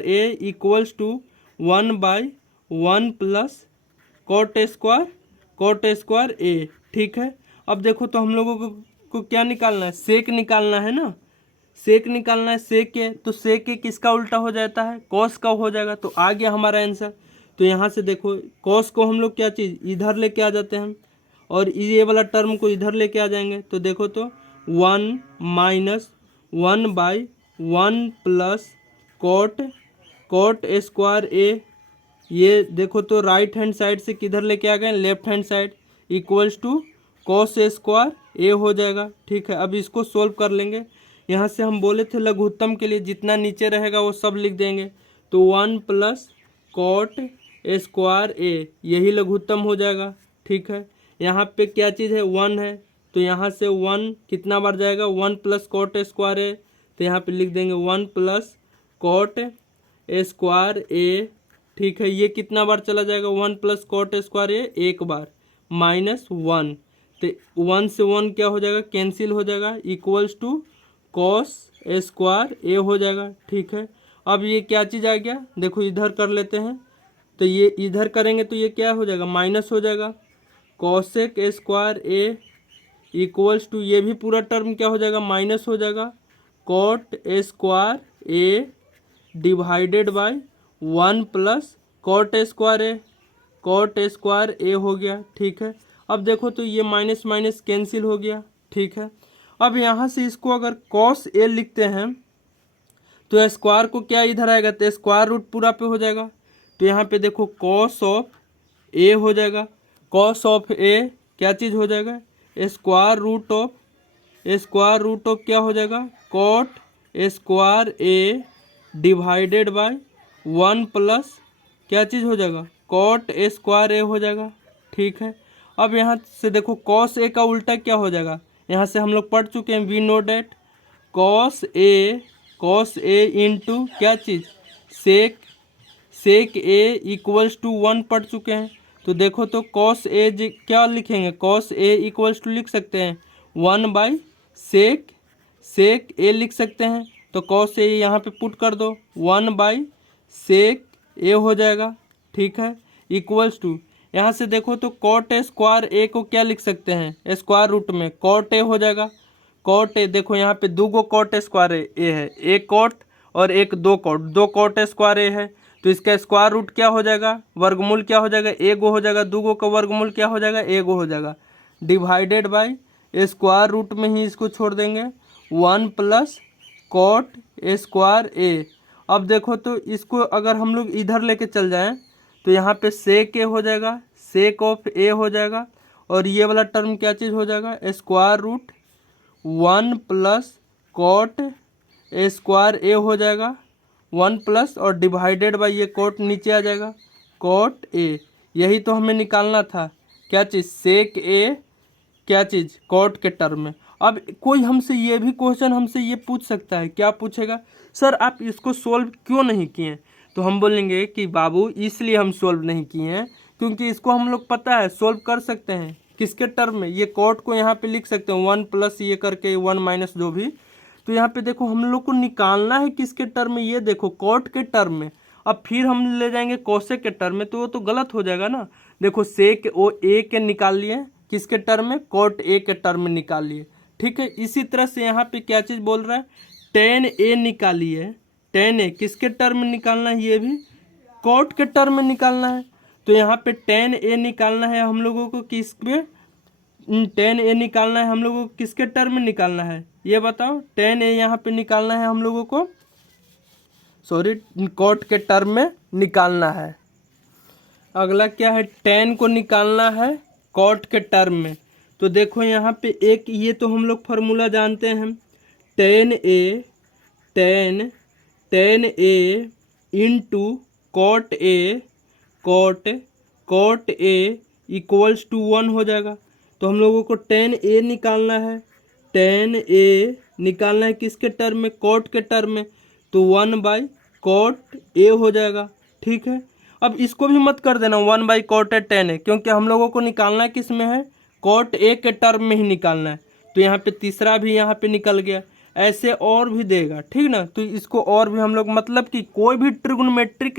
A equals to 1/1 plus cot square A. ठीक है, अब देखो तो हम लोगों को क्या निकालना है, सेक निकालना है ना, सेक निकालना है। सेक के तो सेक के किसका उल्टा हो जाता है, कॉस का हो जाएगा। तो आ गया हमारा आंसर। तो यहाँ से देखो कॉस को हम लोग क्या चीज़ इधर लेके आ जाते हैं और ये वाला टर्म को इधर लेके आ जाएंगे। तो देखो तो 1 माइनस 1/1 प्लस कॉट स्क्वायर ए, ये देखो तो राइट हैंड साइड से किधर लेके आ गए, left hand side, equals to cos square A हो जाएगा। ठीक है, अब इसको सोल्व कर लेंगे। यहाँ से हम बोले थे लघुत्तम के लिए जितना नीचे रहेगा वो सब लिख देंगे। तो 1 प्लस कॉट स्क्वायर ए, यही लघुत्तम हो जाएगा। ठीक है, यहाँ पे क्या चीज़ है, 1 है। तो यहाँ से 1 कितना बार जाएगा, 1 प्लस कॉट स्क्वायर ए। तो यहाँ पे लिख देंगे 1 प्लस कॉट स्क्वायर ए। ठीक है, ये कितना बार चला जाएगा, 1 प्लस कॉट स्क्वायर ए एक बार, माइनस 1। तो 1 से 1 क्या हो जाएगा, कैंसिल हो जाएगा, equals to cos square A हो जाएगा। ठीक है, अब ये क्या चीज़ आ गया, देखो इधर कर लेते हैं। तो ये इधर करेंगे तो ये क्या हो जाएगा, माइनस हो जाएगा, cosec square A equals to, ये भी पूरा टर्म क्या हो जाएगा, माइनस हो जाएगा, cot square A divided by 1 plus cot square A हो गया। ठीक है, अब देखो तो ये माइनस माइनस कैंसिल हो गया। ठीक है, अब यहाँ से इसको अगर कॉस ए लिखते हैं तो स्क्वायर को क्या इधर आएगा, तो स्क्वायर रूट पूरा पे हो जाएगा। तो यहाँ पे देखो कॉस ऑफ ए हो जाएगा, कॉस ऑफ ए क्या चीज़ हो जाएगा, स्क्वायर रूट ऑफ क्या हो जाएगा, cot square A divided by 1 plus क्या चीज़ हो जाएगा, कॉट स्क्वायर ए हो जाएगा। ठीक है, अब यहाँ से देखो कॉस ए का उल्टा क्या हो जाएगा, यहाँ से हम लोग पढ़ चुके हैं, we know that cos A into क्या चीज़, सेक ए इक्वल्स टू 1 पढ़ चुके हैं। तो देखो तो कॉस ए क्या लिखेंगे, कॉस ए इक्वल्स टू लिख सकते हैं 1/सेक ए लिख सकते हैं। तो कॉस ए यहाँ पे पुट कर दो, 1/सेक ए हो जाएगा। ठीक है, इक्वल्स टू यहाँ से देखो तो कॉट स्क्वायर ए को क्या लिख सकते हैं, स्क्वायर रूट में कॉट ए हो जाएगा। कॉट ए देखो यहाँ पे 2 कॉट स्क्वायर ए है, एक कॉट और एक 2 कॉट स्क्वायर ए है। तो इसका स्क्वायर रूट क्या हो जाएगा, वर्गमूल क्या हो जाएगा, एगो हो जाएगा, 2 का वर्गमूल क्या हो जाएगा, एगो हो जाएगा, डिवाइडेड बाय स्क्वायर रूट में ही इसको छोड़ देंगे, 1 प्लस कॉट स्क्वायर ए। अब देखो तो इसको अगर हम लोग इधर लेके चल जाएं तो यहाँ पे सेक ए हो जाएगा, सेक ऑफ ए हो जाएगा, और ये वाला टर्म क्या चीज़ हो जाएगा, square root 1 plus cot square A हो जाएगा, 1 प्लस और डिवाइडेड बाय ये कॉट नीचे आ जाएगा, कॉट ए। यही तो हमें निकालना था, क्या चीज़, सेक ए क्या चीज़, कॉट के टर्म में। अब कोई हमसे ये भी क्वेश्चन हमसे ये पूछ सकता है, क्या पूछेगा, सर आप इसको सोल्व क्यों नहीं किए। तो हम बोलेंगे कि बाबू इसलिए हम सोल्व नहीं किए हैं क्योंकि इसको हम लोग पता है सोल्व कर सकते हैं किसके टर्म में, ये कॉट को यहाँ पे लिख सकते हैं 1 प्लस ये करके 1 माइनस जो भी। तो यहाँ पे देखो हम लोग को निकालना है किसके टर्म में, ये देखो कॉट के टर्म में। अब फिर हम ले जाएंगे कॉसेक के टर्म में तो वो तो गलत हो जाएगा ना। देखो सेक ओ ए के निकाल लिए, किसके टर्म में, कॉट ए के टर्म में निकाल लिए। ठीक है, इसी तरह से यहाँ पे क्या चीज़ बोल रहा है, टेन ए निकालिए, टेन ए किसके टर्म में निकालना है, ये भी कॉट के टर्म में निकालना है। तो यहाँ पे टेन ए निकालना है हम लोगों को किस पे, टेन ए निकालना है हम लोगों को किसके टर्म में निकालना है, ये बताओ। टेन ए यहाँ पे निकालना है हम लोगों को, सॉरी कॉट के टर्म में निकालना है। अगला क्या है, टेन को निकालना है कॉट के टर्म में। तो देखो यहाँ पे एक ये तो हम लोग फार्मूला जानते हैं, tan tan A into cot A cot A equals to 1 हो जाएगा। तो हम लोगों को टेन ए निकालना है, टेन ए निकालना है किसके टर्म में, कॉट के टर्म में, तो 1/कॉट ए हो जाएगा। ठीक है, अब इसको भी मत कर देना 1/कॉट ए टेन ए, क्योंकि हम लोगों को निकालना किस में है, कॉट ए के टर्म में ही निकालना है। तो यहाँ पे तीसरा भी यहाँ पे निकल गया, ऐसे और भी देगा, ठीक ना। तो इसको और भी हम लोग मतलब कि कोई भी ट्रिग्नोमेट्रिक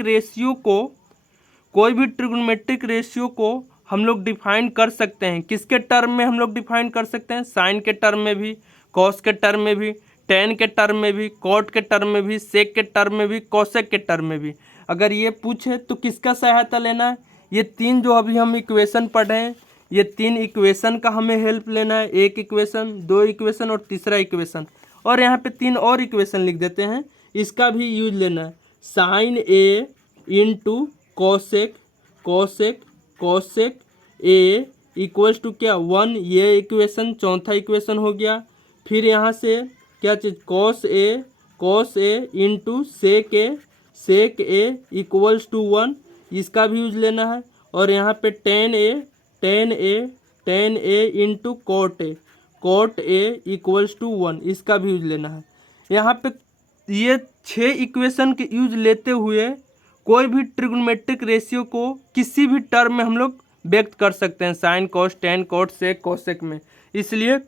रेशियो को हम लोग डिफाइन कर सकते हैं। किसके टर्म में हम लोग डिफाइन कर सकते हैं, साइन के टर्म में भी, कॉस के टर्म में भी, टेन के टर्म में भी, कॉट के टर्म में भी, सेक के टर्म में भी, कोसेक के टर्म में भी। अगर ये पूछे तो किसका सहायता लेना है, ये तीन जो अभी हम इक्वेशन पढ़े हैं, ये तीन इक्वेशन का हमें हेल्प लेना है। एक इक्वेशन, दो इक्वेशन और तीसरा इक्वेशन, और यहाँ पे तीन और इक्वेशन लिख देते हैं, इसका भी यूज लेना है। Sine A into cosec A equals to क्या 1, ये इक्वेशन चौथा इक्वेशन हो गया। फिर यहाँ से क्या चीज़, cos A into sec A equals to 1, इसका भी यूज लेना है। और यहाँ पे tan A into cot A equals to 1, इसका भी यूज लेना है। यहाँ पे ये 6 इक्वेशन के यूज लेते हुए कोई भी ट्रिग्नोमेट्रिक रेशियो को किसी भी टर्म में हम लोग व्यक्त कर सकते हैं, sine cos tan cot sec cosec में। इसलिए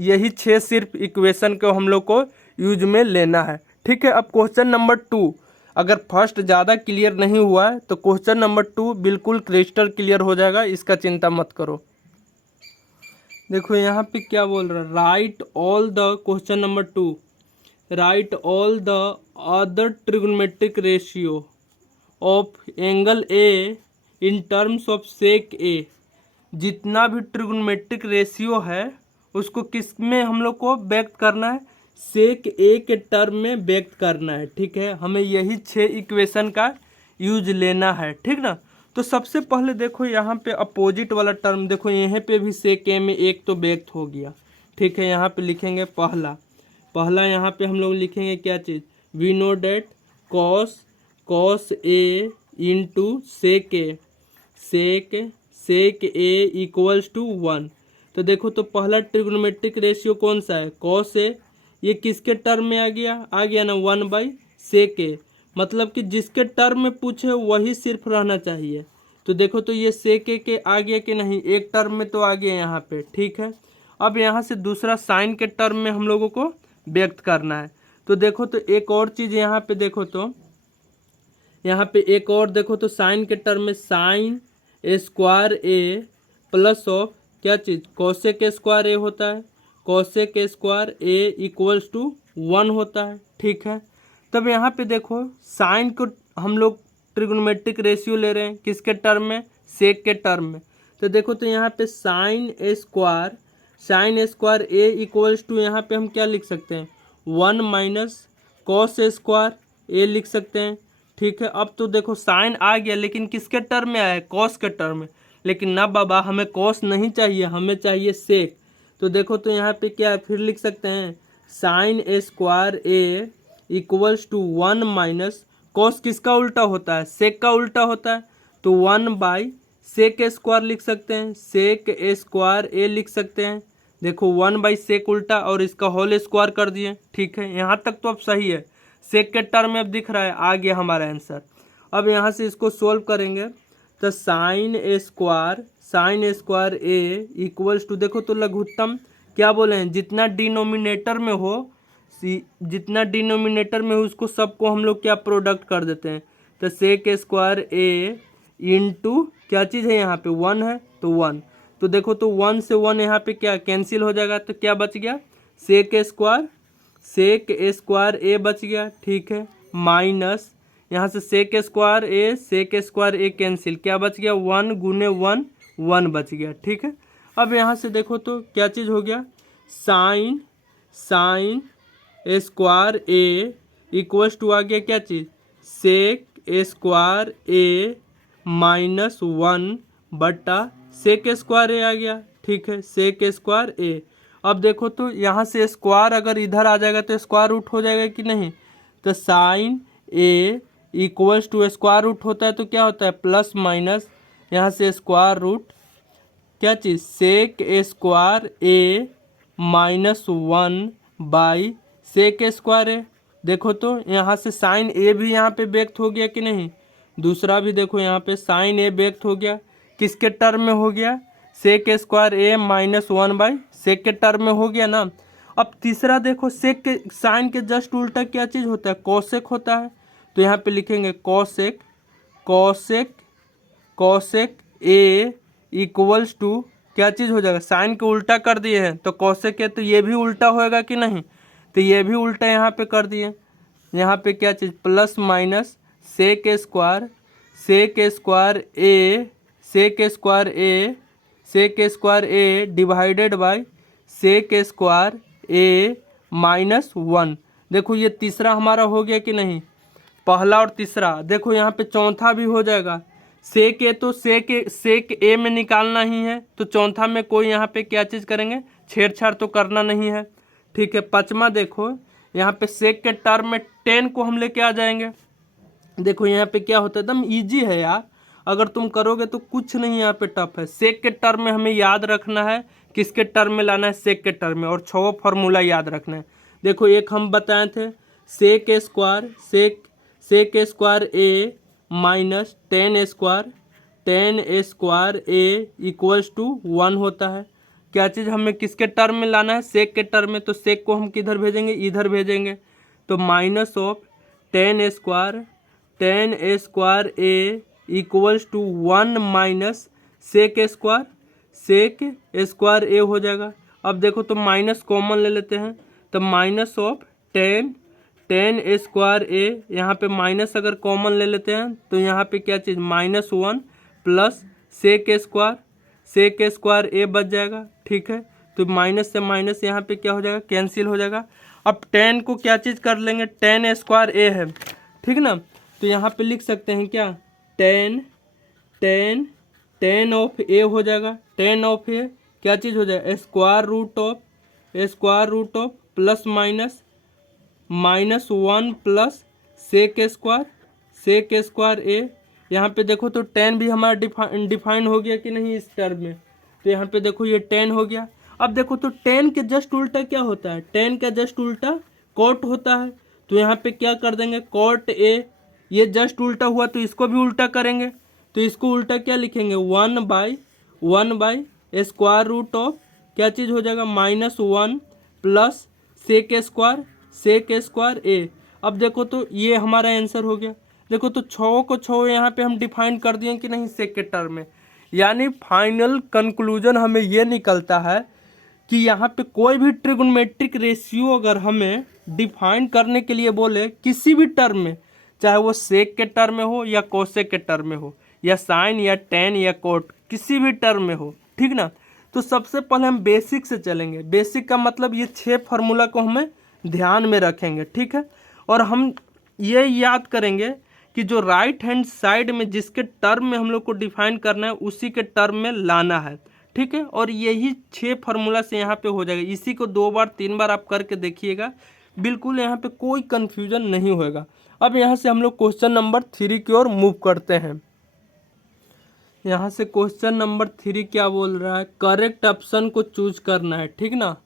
यही 6 सिर्फ इक्वेशन को हम लोग को यूज में लेना है। ठीक है, अब क्वेश्चन नंबर 2, अगर फर्स्ट ज़्यादा क्लियर नहीं हुआ है तो क्वेश्चन नंबर 2 बिल्कुल क्रिस्टल क्लियर हो जाएगा, इसका चिंता मत करो। देखो यहाँ पे क्या बोल रहा है, write all the, question number 2, write all the other trigonometric ratio of angle A in terms of sec A. जितना भी ट्रिग्नोमेट्रिक रेशियो है उसको किस में हम लोग को व्यक्त करना है, सेक ए के टर्म में व्यक्त करना है। ठीक है, हमें यही 6 इक्वेशन का यूज लेना है, ठीक ना। तो सबसे पहले देखो यहाँ पे अपोजिट वाला टर्म, देखो यहाँ पे भी सेक ए में एक तो व्यक्त हो गया। ठीक है, यहाँ पे लिखेंगे पहला यहाँ पे हम लोग लिखेंगे क्या चीज़, we know that cos A into sec A equals to 1। तो देखो तो पहला ट्रिग्नोमेट्रिक रेशियो कौन सा है, कॉस ए, ये किसके टर्म में आ गया ना 1/सेक ए, मतलब कि जिसके टर्म में पूछे वही सिर्फ रहना चाहिए। तो देखो तो ये सेक ए के आ गया कि नहीं, एक टर्म में तो आ गया यहाँ पे। ठीक है, अब यहाँ से दूसरा साइन के टर्म में हम लोगों को व्यक्त करना है। तो देखो तो एक और चीज़ यहाँ पे देखो तो, यहाँ पे एक और देखो तो साइन के टर्म में sine square A plus of क्या चीज़, कोसेक स्क्वायर ए होता है, cosec square A equals to 1 होता है। ठीक है, तब यहाँ पे देखो साइन को हम लोग ट्रिग्नोमेट्रिक रेशियो ले रहे हैं किसके टर्म में, सेक के टर्म में। तो देखो तो यहाँ पे sine square A equals to, यहाँ पे हम क्या लिख सकते हैं, 1 माइनस कॉस स्क्वायर ए लिख सकते हैं। ठीक है, अब तो देखो साइन आ गया लेकिन किसके टर्म में आया है, कॉस के टर्म में। लेकिन ना बाबा, हमें कॉस नहीं चाहिए, हमें चाहिए सेक। तो देखो तो यहाँ पे क्या फिर लिख सकते हैं, sine square A equals to 1 minus cos, किसका उल्टा होता है, सेक का उल्टा होता है, तो 1/सेक स्क्वायर लिख सकते हैं, सेक स्क्वायर ए लिख सकते हैं। देखो 1/सेक उल्टा और इसका होल स्क्वायर कर दिए। ठीक है, यहाँ तक तो अब सही है, सेक के टर्म में अब दिख रहा है, आ गया हमारा आंसर। अब यहाँ से इसको सोल्व करेंगे तो sine square A equals to, देखो तो लघुत्तम क्या बोले हैं, जितना डिनोमिनेटर में हो उसको सबको हम लोग क्या प्रोडक्ट कर देते हैं। तो सेक स्क्वायर ए इंटू क्या चीज़ है, यहाँ पे 1 है तो 1। तो देखो तो 1 से 1 यहाँ पे क्या कैंसिल हो जाएगा, तो क्या बच गया, सेक स्क्वायर ए बच गया। ठीक है, माइनस यहाँ से सेक स्क्वायर ए कैंसिल, क्या बच गया, 1 गुने 1 1 बच गया। ठीक है, अब यहाँ से देखो तो क्या चीज़ हो गया, sine square A equals to आ गया क्या चीज़, सेक स्क्वायर ए माइनस 1 बटा सेक स्क्वायर ए आ गया। ठीक है, सेक स्क्वायर ए। अब देखो तो यहाँ से स्क्वायर अगर इधर आ जाएगा तो स्क्वायर रूट हो जाएगा कि नहीं, तो sine A equals to square root होता है तो क्या होता है प्लस माइनस यहाँ से स्क्वायर रूट क्या चीज़ sec square A minus 1 by sec square A. देखो तो यहाँ से साइन ए भी यहाँ पे व्यक्त हो गया कि नहीं, दूसरा भी देखो यहाँ पे साइन ए व्यक्त हो गया, किसके टर्म में हो गया, sec square A minus 1 by sec के टर्म में हो गया ना। अब तीसरा देखो सेक के साइन के जस्ट उल्टा क्या चीज़ होता है कोसेक होता है, तो यहाँ पे लिखेंगे cosec cosec cosec A equals to क्या चीज़ हो जाएगा, साइन के उल्टा कर दिए हैं तो कोसेक है तो ये भी उल्टा होएगा कि नहीं, तो ये भी उल्टा यहाँ पे कर दिए, यहाँ पे क्या चीज़ plus minus sec square A sec square A divided by sec square A minus 1। देखो ये तीसरा हमारा हो गया कि नहीं, पहला और तीसरा। देखो यहाँ पे चौथा भी हो जाएगा, सेक ए तो सेक ए में निकालना ही है तो चौथा में कोई यहाँ पे क्या चीज़ करेंगे छेड़छाड़ तो करना नहीं है, ठीक है। पाँचवा देखो यहाँ पे सेक के टर्म में 10 को हम लेके आ जाएंगे। देखो यहाँ पे क्या होता है एकदम इजी है यार, अगर तुम करोगे तो कुछ नहीं यहाँ पे टफ है। सेक के टर्म में हमें याद रखना है, किसके टर्म में लाना है सेक के टर्म में, और 6 फॉर्मूला याद रखना है। देखो एक हम बताए थे sec square A minus 10 square A equals to 1 होता है। क्या चीज़ हमें किसके टर्म में लाना है सेक के टर्म में, तो सेक को हम किधर भेजेंगे इधर भेजेंगे, तो minus of 10 square A equals to 1 minus sec square A हो जाएगा। अब देखो तो माइनस कॉमन ले लेते हैं, तो माइनस ऑफ 10 स्क्वायर ए, यहाँ पे माइनस अगर कॉमन ले लेते हैं तो यहाँ पे क्या चीज़ माइनस 1 प्लस सेक स्क्वायर ए बच जाएगा, ठीक है। तो माइनस से माइनस यहाँ पे क्या हो जाएगा कैंसिल हो जाएगा। अब 10 को क्या चीज़ कर लेंगे 10 स्क्वायर ए है, ठीक ना, तो यहाँ पे लिख सकते हैं क्या 10 ऑफ ए हो जाएगा। 10 ऑफ ए क्या चीज़ हो जाएगा square root of plus minus 1 plus sec square A. यहाँ पे देखो तो 10 भी हमारा डिफाइन हो गया कि नहीं इस टर्म में, तो यहाँ पे देखो ये 10 हो गया। अब देखो तो 10 के जस्ट उल्टा क्या होता है, 10 का जस्ट उल्टा कॉट होता है, तो यहाँ पे क्या कर देंगे कॉट ए, ये जस्ट उल्टा हुआ तो इसको भी उल्टा करेंगे, तो इसको उल्टा क्या लिखेंगे 1 बाई स्क्वायर रूट ऑफ क्या चीज़ हो जाएगा माइनस 1 प्लस सेक स्क्वायर ए। अब देखो तो ये हमारा आंसर हो गया। देखो तो 6 को 6 यहाँ पे हम डिफाइन कर दिए कि नहीं सेक के टर्म में, यानी फाइनल कंक्लूजन हमें ये निकलता है कि यहाँ पे कोई भी ट्रिगोनोमेट्रिक रेशियो अगर हमें डिफाइन करने के लिए बोले किसी भी टर्म में, चाहे वो सेक के टर्म में हो या कोसेक के टर्म में हो या साइन या टेन या कोट, किसी भी टर्म में हो, ठीक ना, तो सबसे पहले हम बेसिक से चलेंगे। बेसिक का मतलब ये 6 फार्मूला को हमें ध्यान में रखेंगे, ठीक है। और हम ये याद करेंगे कि जो राइट हैंड साइड में जिसके टर्म में हम लोग को डिफाइन करना है उसी के टर्म में लाना है, ठीक है। और यही 6 फार्मूला से यहाँ पे हो जाएगा। इसी को 2 बार 3 बार आप करके देखिएगा, बिल्कुल यहाँ पे कोई कन्फ्यूजन नहीं होएगा। अब यहाँ से हम लोग क्वेश्चन नंबर 3 की ओर मूव करते हैं। यहाँ से क्वेश्चन नंबर 3 क्या बोल रहा है, करेक्ट ऑप्शन को चूज करना है, ठीक ना,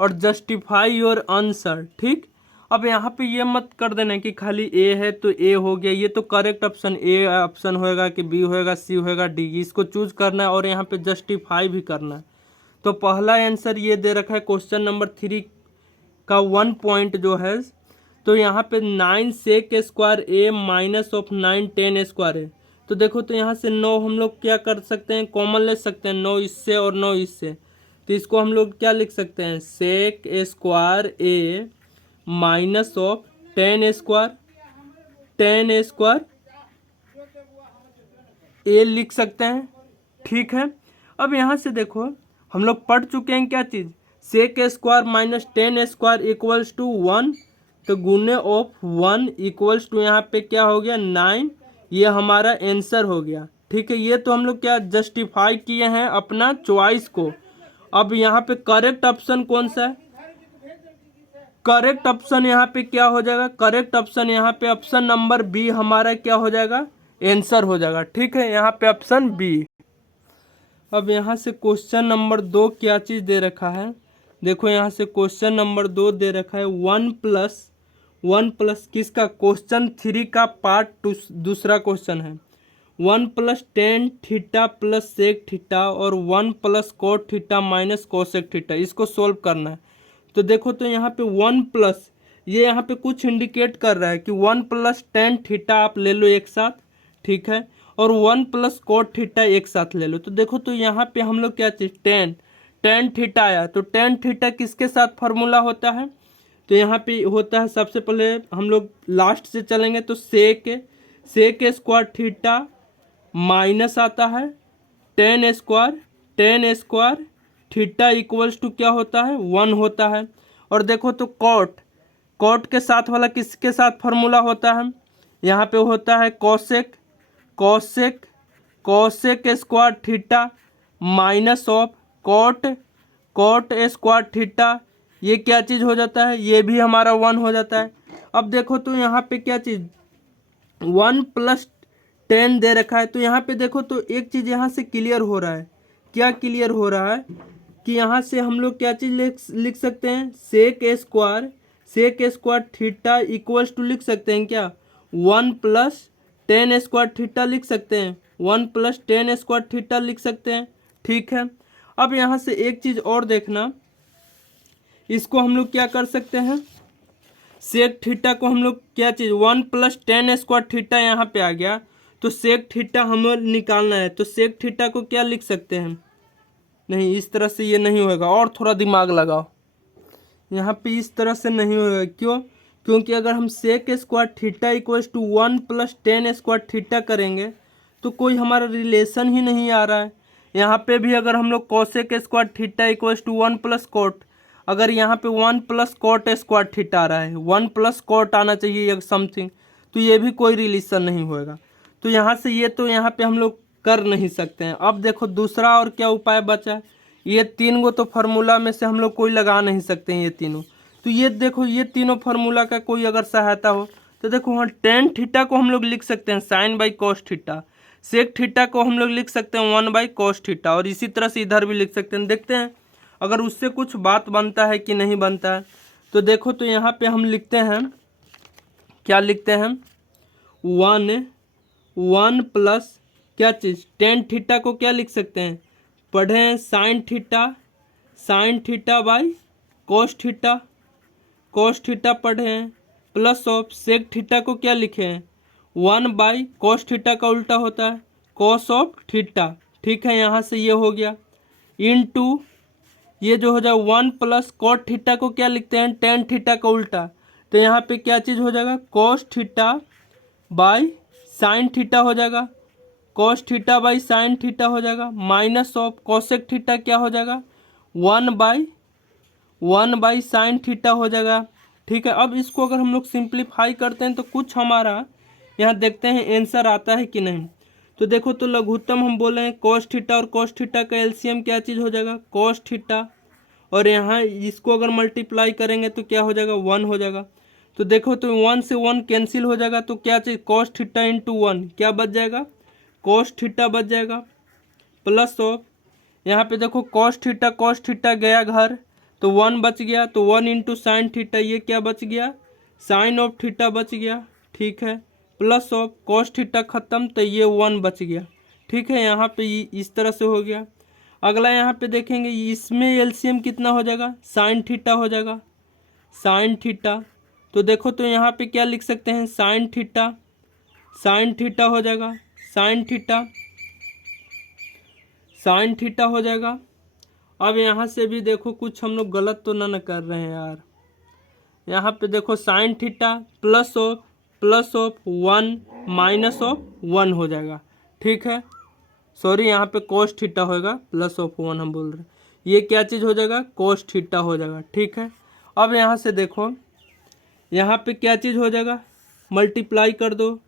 और जस्टिफाई योर आंसर, ठीक। अब यहाँ पे ये मत कर देना कि खाली ए है तो ए हो गया, ये तो करेक्ट ऑप्शन ए ऑप्शन होएगा कि बी होएगा सी होएगा डी, इसको चूज करना है और यहाँ पे जस्टिफाई भी करना है। तो पहला आंसर ये दे रखा है क्वेश्चन नंबर 3 का 1 पॉइंट जो है, तो यहाँ पे 9 sec square A minus of 9 10 square है। तो देखो तो यहाँ से 9 हम लोग क्या कर सकते हैं कॉमन ले सकते हैं, 9 इससे और 9 इससे, तो इसको हम लोग क्या लिख सकते हैं sec square A minus of 10 square A लिख सकते हैं, ठीक है। अब यहाँ से देखो हम लोग पढ़ चुके हैं क्या चीज़ sec square minus 10 square equals to 1, तो गुने ऑफ 1 इक्वल्स टू यहाँ पे क्या हो गया 9, ये हमारा आंसर हो गया, ठीक है। ये तो हम लोग क्या जस्टिफाई किए हैं अपना चॉइस को। अब यहाँ पे करेक्ट ऑप्शन कौन सा है, करेक्ट ऑप्शन यहाँ पे क्या हो जाएगा, करेक्ट ऑप्शन यहाँ पे ऑप्शन नंबर बी हमारा क्या हो जाएगा, आंसर हो जाएगा। ठीक है, यहाँ पे ऑप्शन बी। अब यहाँ से क्वेश्चन नंबर 2 क्या चीज़ दे रखा है, देखो यहाँ से क्वेश्चन नंबर 2 दे रखा है 1 प्लस किसका, क्वेश्चन 3 का पार्ट दूसरा क्वेश्चन है। 1 + tan थीटा + sec थीटा और 1 + cot theta minus cosec theta, इसको सोल्व करना है। तो देखो तो यहाँ पे 1 प्लस, ये यहाँ पे कुछ इंडिकेट कर रहा है कि 1 + tan थीटा आप ले लो एक साथ, ठीक है, और 1 + cot थीटा एक साथ ले लो। तो देखो तो यहाँ पे हम लोग क्या चीज़ tan थीटा आया, तो tan थीटा किसके साथ फार्मूला होता है, तो यहाँ पे होता है, सबसे पहले हम लोग लास्ट से चलेंगे तो सेक स्क्वायर थीटा माइनस आता है tan square theta equals to क्या होता है, 1 होता है। और देखो तो कॉट के साथ वाला किसके साथ फार्मूला होता है, यहाँ पे होता है cosec square theta minus of cot square theta, ये क्या चीज़ हो जाता है, ये भी हमारा 1 हो जाता है। अब देखो तो यहाँ पे क्या चीज़ 1 + tan दे रखा है, तो यहाँ पे देखो तो एक चीज़ यहाँ से क्लियर हो रहा है, क्या क्लियर हो रहा है कि यहाँ से हम लोग क्या चीज़ लिख सकते हैं, sec square theta equals to लिख सकते हैं क्या, 1 + tan स्क्वायर थीटा लिख सकते हैं, 1 + tan स्क्वायर थीटा लिख सकते हैं। ठीक है, अब यहाँ से एक चीज़ और देखना, इसको हम लोग क्या कर सकते हैं, सेक थीटा को हम लोग क्या चीज़ 1 + tan स्क्वायर थीटा यहाँ पे आ गया, तो सेक थीटा हमें निकालना है, तो सेक थीटा को क्या लिख सकते हैं, नहीं इस तरह से ये नहीं होगा, और थोड़ा दिमाग लगाओ, यहाँ पे इस तरह से नहीं होगा, क्यों, क्योंकि अगर हम sec square theta equals to 1 + tan square theta करेंगे तो कोई हमारा रिलेशन ही नहीं आ रहा है। यहाँ पे भी अगर हम लोग cosec square theta equals to 1 + cot, अगर यहाँ पे 1 + cot स्क्वायर थीटा आ रहा है, 1 + cot आना चाहिए या समथिंग, तो ये भी कोई रिलेशन नहीं होगा। तो यहाँ से ये तो यहाँ पे हम लोग कर नहीं सकते हैं। अब देखो दूसरा और क्या उपाय बचा है, ये 3 गो तो फार्मूला में से हम लोग कोई लगा नहीं सकते हैं ये तीनों, तो ये देखो ये तीनों फार्मूला का कोई अगर सहायता हो तो देखो वहाँ tan थीटा को हम लोग लिख सकते हैं sin/cos थीटा, सेक थीटा को हम लोग लिख सकते हैं 1/cos थीटा, और इसी तरह से इधर भी लिख सकते हैं। देखते हैं अगर उससे कुछ बात बनता है कि नहीं बनता है। तो देखो तो यहाँ पे हम लिखते हैं, क्या लिखते हैं, 1 प्लस क्या चीज़ tan थीटा को क्या लिख सकते हैं, पढ़े हैं sin थीटा cos थीटा पढ़े हैं, प्लस ऑफ सेक थीटा को क्या लिखे हैं, 1/cos थीटा का उल्टा होता है cos ऑफ थीटा। ठीक है, यहाँ से ये हो गया, इनटू ये जो हो जाए 1 + cot थीटा को क्या लिखते हैं, tan थीटा का उल्टा, तो यहाँ पे क्या चीज़ हो जाएगा, cos theta by sine theta हो जाएगा, cos theta by sine theta हो जाएगा, माइनस ऑफ कोसेक थीटा क्या हो जाएगा, 1/1 साइन थीटा हो जाएगा। ठीक है, अब इसको अगर हम लोग सिंप्लीफाई करते हैं तो कुछ हमारा यहाँ देखते हैं आंसर आता है कि नहीं। तो देखो तो लघुत्तम हम बोले हैं cos थीटा और cos थीटा का एलसीएम क्या चीज़ हो जाएगा, cos थीटा, और यहाँ इसको अगर मल्टीप्लाई करेंगे तो क्या हो जाएगा, 1 हो जाएगा। तो देखो तो 1 से 1 कैंसिल हो जाएगा, तो क्या चाहिए, cos थीटा इंटू 1 क्या बच जाएगा, cos थीटा बच जाएगा, प्लस ऑफ यहाँ पे देखो cos थीटा गया घर, तो 1 बच गया, तो 1 इंटू साइन थीटा, ये क्या बच गया, साइन ऑफ थीटा बच गया। ठीक है, प्लस ऑफ cos थीटा खत्म, तो ये 1 बच गया। ठीक है, यहाँ पे इस तरह से हो गया। अगला यहाँ पे देखेंगे, इसमें एलसीएम कितना हो जाएगा, साइन थीटा हो जाएगा, साइन थीटा, तो देखो तो यहाँ पे क्या लिख सकते हैं, साइन थीटा हो जाएगा, साइन थीटा हो जाएगा। अब यहाँ से भी देखो कुछ हम लोग गलत तो ना कर रहे हैं यार, यहाँ पे देखो sine theta plus of 1 minus of 1 हो जाएगा। ठीक है, सॉरी यहाँ पे cos थीटा होगा, प्लस ऑफ 1 हम बोल रहे हैं, ये क्या चीज़ हो जाएगा, cos थीटा हो जाएगा। ठीक है, अब यहाँ से देखो यहाँ पे क्या चीज़ हो जाएगा, मल्टीप्लाई कर दो,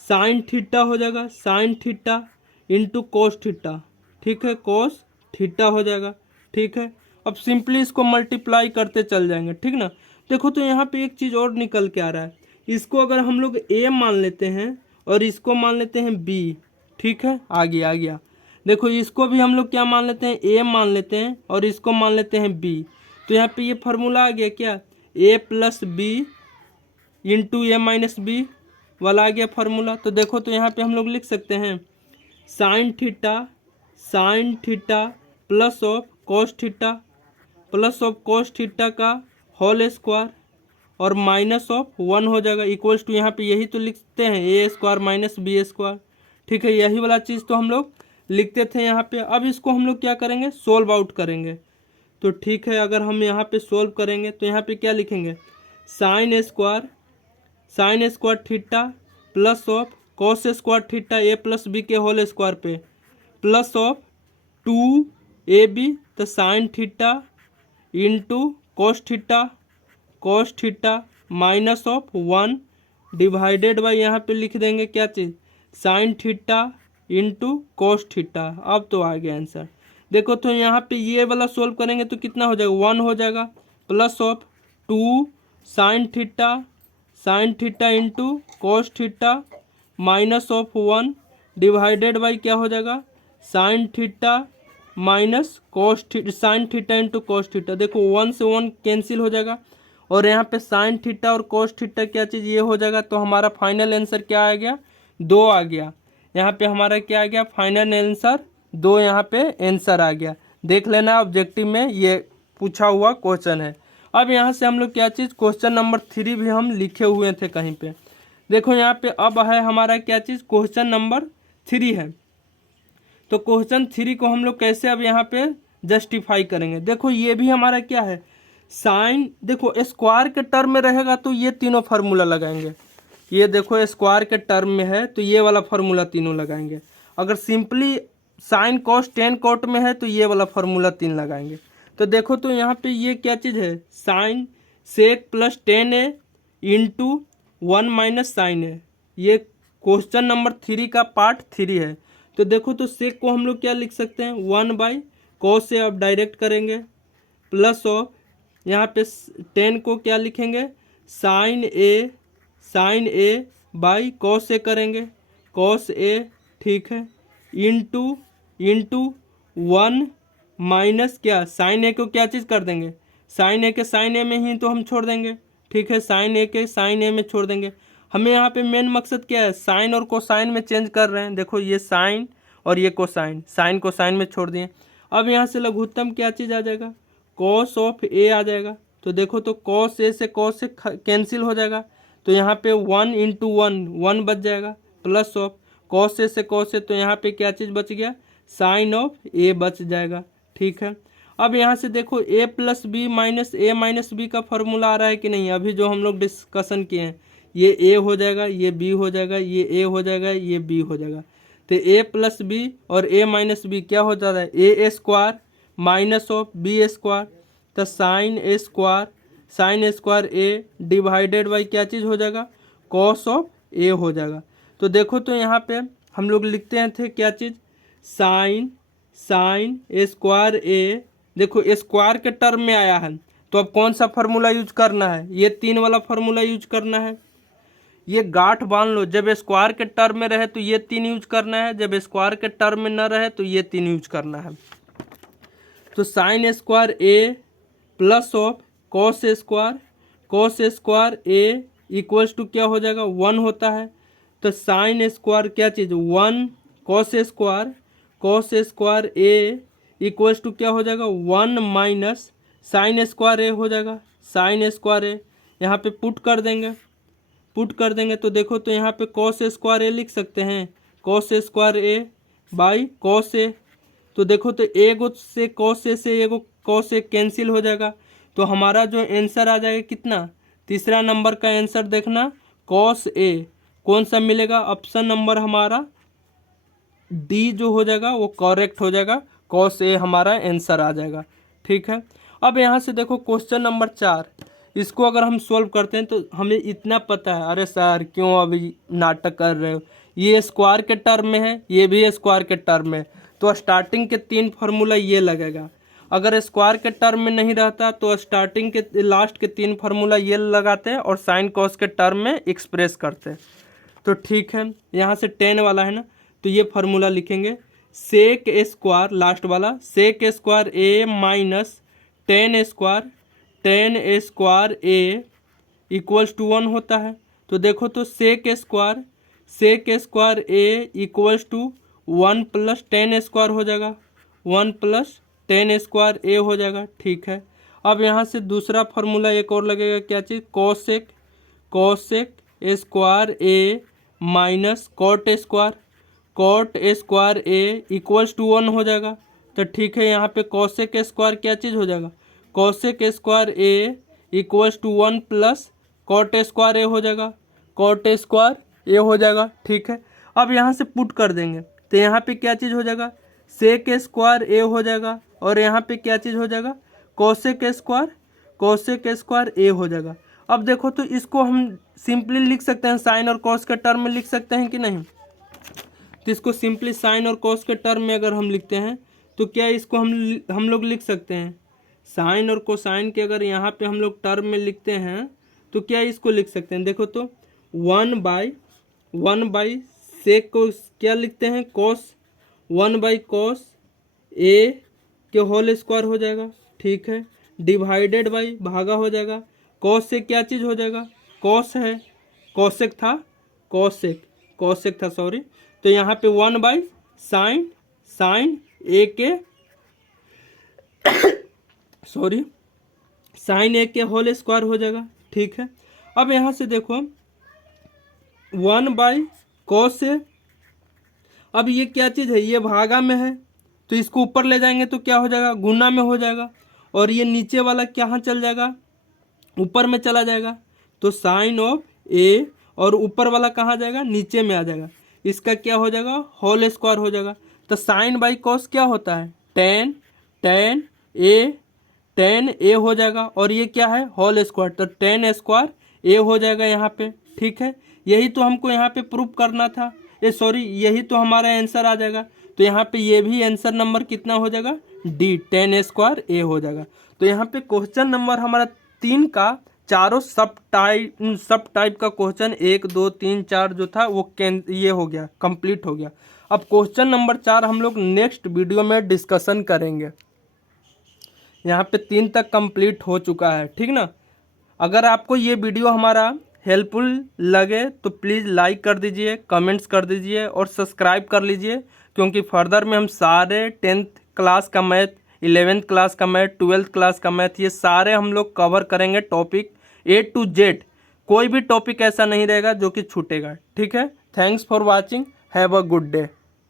साइन थीटा हो जाएगा, sign theta into cos theta. ठीक है, cos थीटा हो जाएगा। ठीक है, अब सिंपली इसको मल्टीप्लाई करते चल जाएंगे, ठीक ना, देखो तो यहाँ पे एक चीज़ और निकल के आ रहा है, इसको अगर हम लोग ए मान लेते हैं और इसको मान लेते हैं बी, ठीक है, आ गया। देखो इसको भी हम लोग क्या मान लेते हैं, ए मान लेते हैं और इसको मान लेते हैं बी, तो यहाँ पे ये फार्मूला आ गया क्या, ए प्लस बी इंटू ए माइनस बी वाला आ गया फार्मूला। तो देखो तो यहाँ पे हम लोग लिख सकते हैं sine theta plus of cos theta का होल स्क्वायर और माइनस ऑफ 1 हो जाएगा, इक्वल्स टू यहाँ पे यही तो लिखते हैं ए स्क्वायर माइनस बी स्क्वायर, ठीक है, यही वाला चीज़ तो हम लोग लिखते थे यहाँ पे। अब इसको हम लोग क्या करेंगे, सोल्व आउट करेंगे। तो ठीक है, अगर हम यहाँ पे सोल्व करेंगे तो यहाँ पे क्या लिखेंगे, sine square theta plus of cos square theta A plus B के होल स्क्वायर पे प्लस ऑफ 2ab, तो sine theta into cos theta minus of 1 divided by यहाँ पे लिख देंगे क्या चीज़, sine theta into cos theta. अब तो आ गया आंसर। देखो तो यहाँ पे ये वाला सोल्व करेंगे तो कितना हो जाएगा, 1 हो जाएगा, plus of 2 sign theta into cos theta minus of 1 divided by क्या हो जाएगा, sine theta minus sign theta into cos theta. देखो 1 से 1 कैंसिल हो जाएगा और यहाँ पे साइन थीटा और कॉस थीटा क्या चीज़ ये हो जाएगा, तो हमारा फाइनल आंसर क्या आ गया, 2 आ गया। यहाँ पे हमारा क्या आ गया, फाइनल आंसर 2 यहाँ पे आंसर आ गया। देख लेना ऑब्जेक्टिव में ये पूछा हुआ क्वेश्चन है। अब यहाँ से हम लोग क्या चीज़, क्वेश्चन नंबर 3 भी हम लिखे हुए थे कहीं पे। देखो यहाँ पे अब है हमारा क्या चीज़, क्वेश्चन नंबर 3 है। तो क्वेश्चन 3 को हम लोग कैसे अब यहाँ पे जस्टिफाई करेंगे। देखो ये भी हमारा क्या है, साइन, देखो स्क्वायर के टर्म में रहेगा तो ये तीनों फार्मूला लगाएंगे, ये देखो स्क्वायर के टर्म में है तो ये वाला फार्मूला तीनों लगाएंगे। अगर simply sine cos tan cot में है तो ये वाला फार्मूला 3 लगाएंगे। तो देखो तो यहाँ पे ये क्या चीज़ है, sine sec plus 10a into 1 minus sine है, ये क्वेश्चन नंबर 3 का पार्ट 3 है। तो देखो तो सेक को हम लोग क्या लिख सकते हैं, 1 बाई कॉस से अब डायरेक्ट करेंगे, प्लस ऑफ यहाँ पे 10 को क्या लिखेंगे, साइन ए बाई कॉस से करेंगे, कॉस ए, ठीक है, इंटू 1 माइनस क्या, साइन ए को क्या चीज़ कर देंगे, साइन ए के साइन ए में ही तो हम छोड़ देंगे, ठीक है, साइन ए के साइन ए में छोड़ देंगे। हमें यहाँ पे मेन मकसद क्या है, साइन और कोसाइन में चेंज कर रहे हैं। देखो ये साइन और ये कोसाइन, साइन कोसाइन में छोड़ दिए। अब यहाँ से लघुत्तम क्या चीज़ आ जाएगा, कॉस ऑफ ए आ जाएगा। तो देखो तो कॉस ए से कॉस से कैंसिल हो जाएगा, तो यहाँ पे 1 इंटू 1 बच जाएगा, प्लस ऑफ कॉस ए से कॉस ए, तो यहाँ पे क्या चीज़ बच गया, साइन ऑफ ए बच जाएगा, ठीक है। अब यहाँ से देखो ए प्लस बी माइनस बी का फॉर्मूला आ रहा है कि नहीं, अभी जो हम लोग डिस्कशन किए हैं, ये ए हो जाएगा, ये बी हो जाएगा, ये ए हो जाएगा, ये बी हो जाएगा। तो ए प्लस बी और ए माइनस बी क्या हो जाता है, A square minus of B square, तो sine square A divided by क्या चीज़ हो जाएगा, कॉस ऑफ ए हो जाएगा। तो देखो तो यहाँ पे हम लोग लिखते हैं थे क्या चीज़, साइन स्क्वायर ए, देखो स्क्वायर के टर्म में आया है तो अब कौन सा फार्मूला यूज करना है, ये 3 वाला फार्मूला यूज करना है। ये गांठ बांध लो, जब स्क्वायर के टर्म में रहे तो ये 3 यूज करना है, जब स्क्वायर के टर्म में न रहे तो ये 3 यूज करना है। तो sine square A plus of cos square A equals to क्या हो जाएगा, 1 होता है। तो साइन स्क्वायर क्या चीज़, 1 cos square A equals to क्या हो जाएगा, 1 माइनस साइन स्क्वायर ए हो जाएगा, साइन स्क्वायर ए यहाँ पे पुट कर देंगे। तो देखो तो यहाँ पे कॉस स्क्वायर ए लिख सकते हैं, cos square A by cos A. तो देखो तो एगो से कॉस ए से एगो कॉस ए कैंसिल हो जाएगा, तो हमारा जो आंसर आ जाएगा कितना, तीसरा नंबर का आंसर देखना, कॉस ए। कौन सा मिलेगा, ऑप्शन नंबर हमारा डी जो हो जाएगा वो करेक्ट हो जाएगा, कॉस ए हमारा आंसर आ जाएगा, ठीक है। अब यहाँ से देखो क्वेश्चन नंबर 4, इसको अगर हम सोल्व करते हैं तो हमें इतना पता है, अरे सर क्यों अभी नाटक कर रहे हो, ये स्क्वायर के टर्म में है, ये भी स्क्वायर के टर्म में, तो स्टार्टिंग के 3 फार्मूला ये लगेगा। अगर स्क्वायर के टर्म में नहीं रहता तो स्टार्टिंग के लास्ट के 3 फार्मूला ये लगाते हैं और साइन कॉस के टर्म में एक्सप्रेस करते हैं। तो ठीक है, यहाँ से 10 वाला है ना, तो ये फार्मूला लिखेंगे सेक स्क्वायर, लास्ट वाला sec square A minus 10 square A equals to 1 होता है। तो देखो तो sec square A equals to 1 plus 10 square हो जाएगा, 1 प्लस 10 स्क्वायर ए हो जाएगा। ठीक है, अब यहाँ से दूसरा फार्मूला एक और लगेगा, क्या चीज़, cosec square A minus cot square A equals to 1 हो जाएगा। तो ठीक है, यहाँ पे कॉसेक स्क्वायर क्या चीज़ हो जाएगा, cosec square A equals to 1 plus cot square A हो जाएगा, कॉट स्क्वायर ए हो जाएगा। ठीक है, अब यहाँ से पुट कर देंगे तो यहाँ पे क्या चीज़ हो जाएगा, सेक स्क्वायर ए हो जाएगा और यहाँ पे क्या चीज़ हो जाएगा, कॉसेक स्क्वायर ए हो जाएगा। अब देखो तो इसको हम सिंपली लिख सकते हैं, साइन और कॉस के टर्म में लिख सकते हैं कि नहीं। तो इसको सिंपली साइन और कॉस के टर्म में अगर हम लिखते हैं तो क्या इसको हम लोग लिख सकते हैं, साइन और कोसाइन के अगर यहाँ पे हम लोग टर्म में लिखते हैं तो क्या इसको लिख सकते हैं। देखो तो 1/1 सेक को क्या लिखते हैं, कॉस, 1/कॉस ए के होल स्क्वायर हो जाएगा। ठीक है, डिवाइडेड बाई भागा हो जाएगा, कॉस से क्या चीज़ हो जाएगा, कॉस है, कॉसेक था सॉरी। तो यहाँ पे 1/साइन ए के साइन ए के होल स्क्वायर हो जाएगा। ठीक है, अब यहाँ से देखो 1/कॉस ए, अब ये क्या चीज़ है, ये भागा में है तो इसको ऊपर ले जाएंगे तो क्या हो जाएगा, गुना में हो जाएगा, और ये नीचे वाला कहाँ चल जाएगा, ऊपर में चला जाएगा। तो साइन ऑफ ए और ऊपर वाला कहाँ जाएगा, नीचे में आ जाएगा, इसका क्या हो जाएगा, होल स्क्वायर हो जाएगा। तो साइन बाई कॉस क्या होता है, टेन ए हो जाएगा, और ये क्या है, होल स्क्वायर, तो 10 स्क्वायर ए हो जाएगा यहाँ पे। ठीक है, यही तो हमको यहाँ पे प्रूफ करना था, यही तो हमारा आंसर आ जाएगा। तो यहाँ पे ये भी आंसर नंबर कितना हो जाएगा, डी, 10 स्क्वायर ए हो जाएगा। तो यहाँ पे क्वेश्चन नंबर हमारा 3 का चारों सब टाइप का क्वेश्चन 1 2 3 4 जो था वो ये हो गया, कंप्लीट हो गया। अब क्वेश्चन नंबर 4 हम लोग नेक्स्ट वीडियो में डिस्कशन करेंगे। यहाँ पे 3 तक कंप्लीट हो चुका है, ठीक ना। अगर आपको ये वीडियो हमारा हेल्पफुल लगे तो प्लीज़ लाइक कर दीजिए, कमेंट्स कर दीजिए और सब्सक्राइब कर लीजिए, क्योंकि फर्दर में हम सारे 10th क्लास का मैथ, 11th क्लास का मैथ, 12th क्लास का मैथ, ये सारे हम लोग कवर करेंगे टॉपिक A to Z। कोई भी टॉपिक ऐसा नहीं रहेगा जो कि छूटेगा। ठीक है, thanks for watching, have a good day.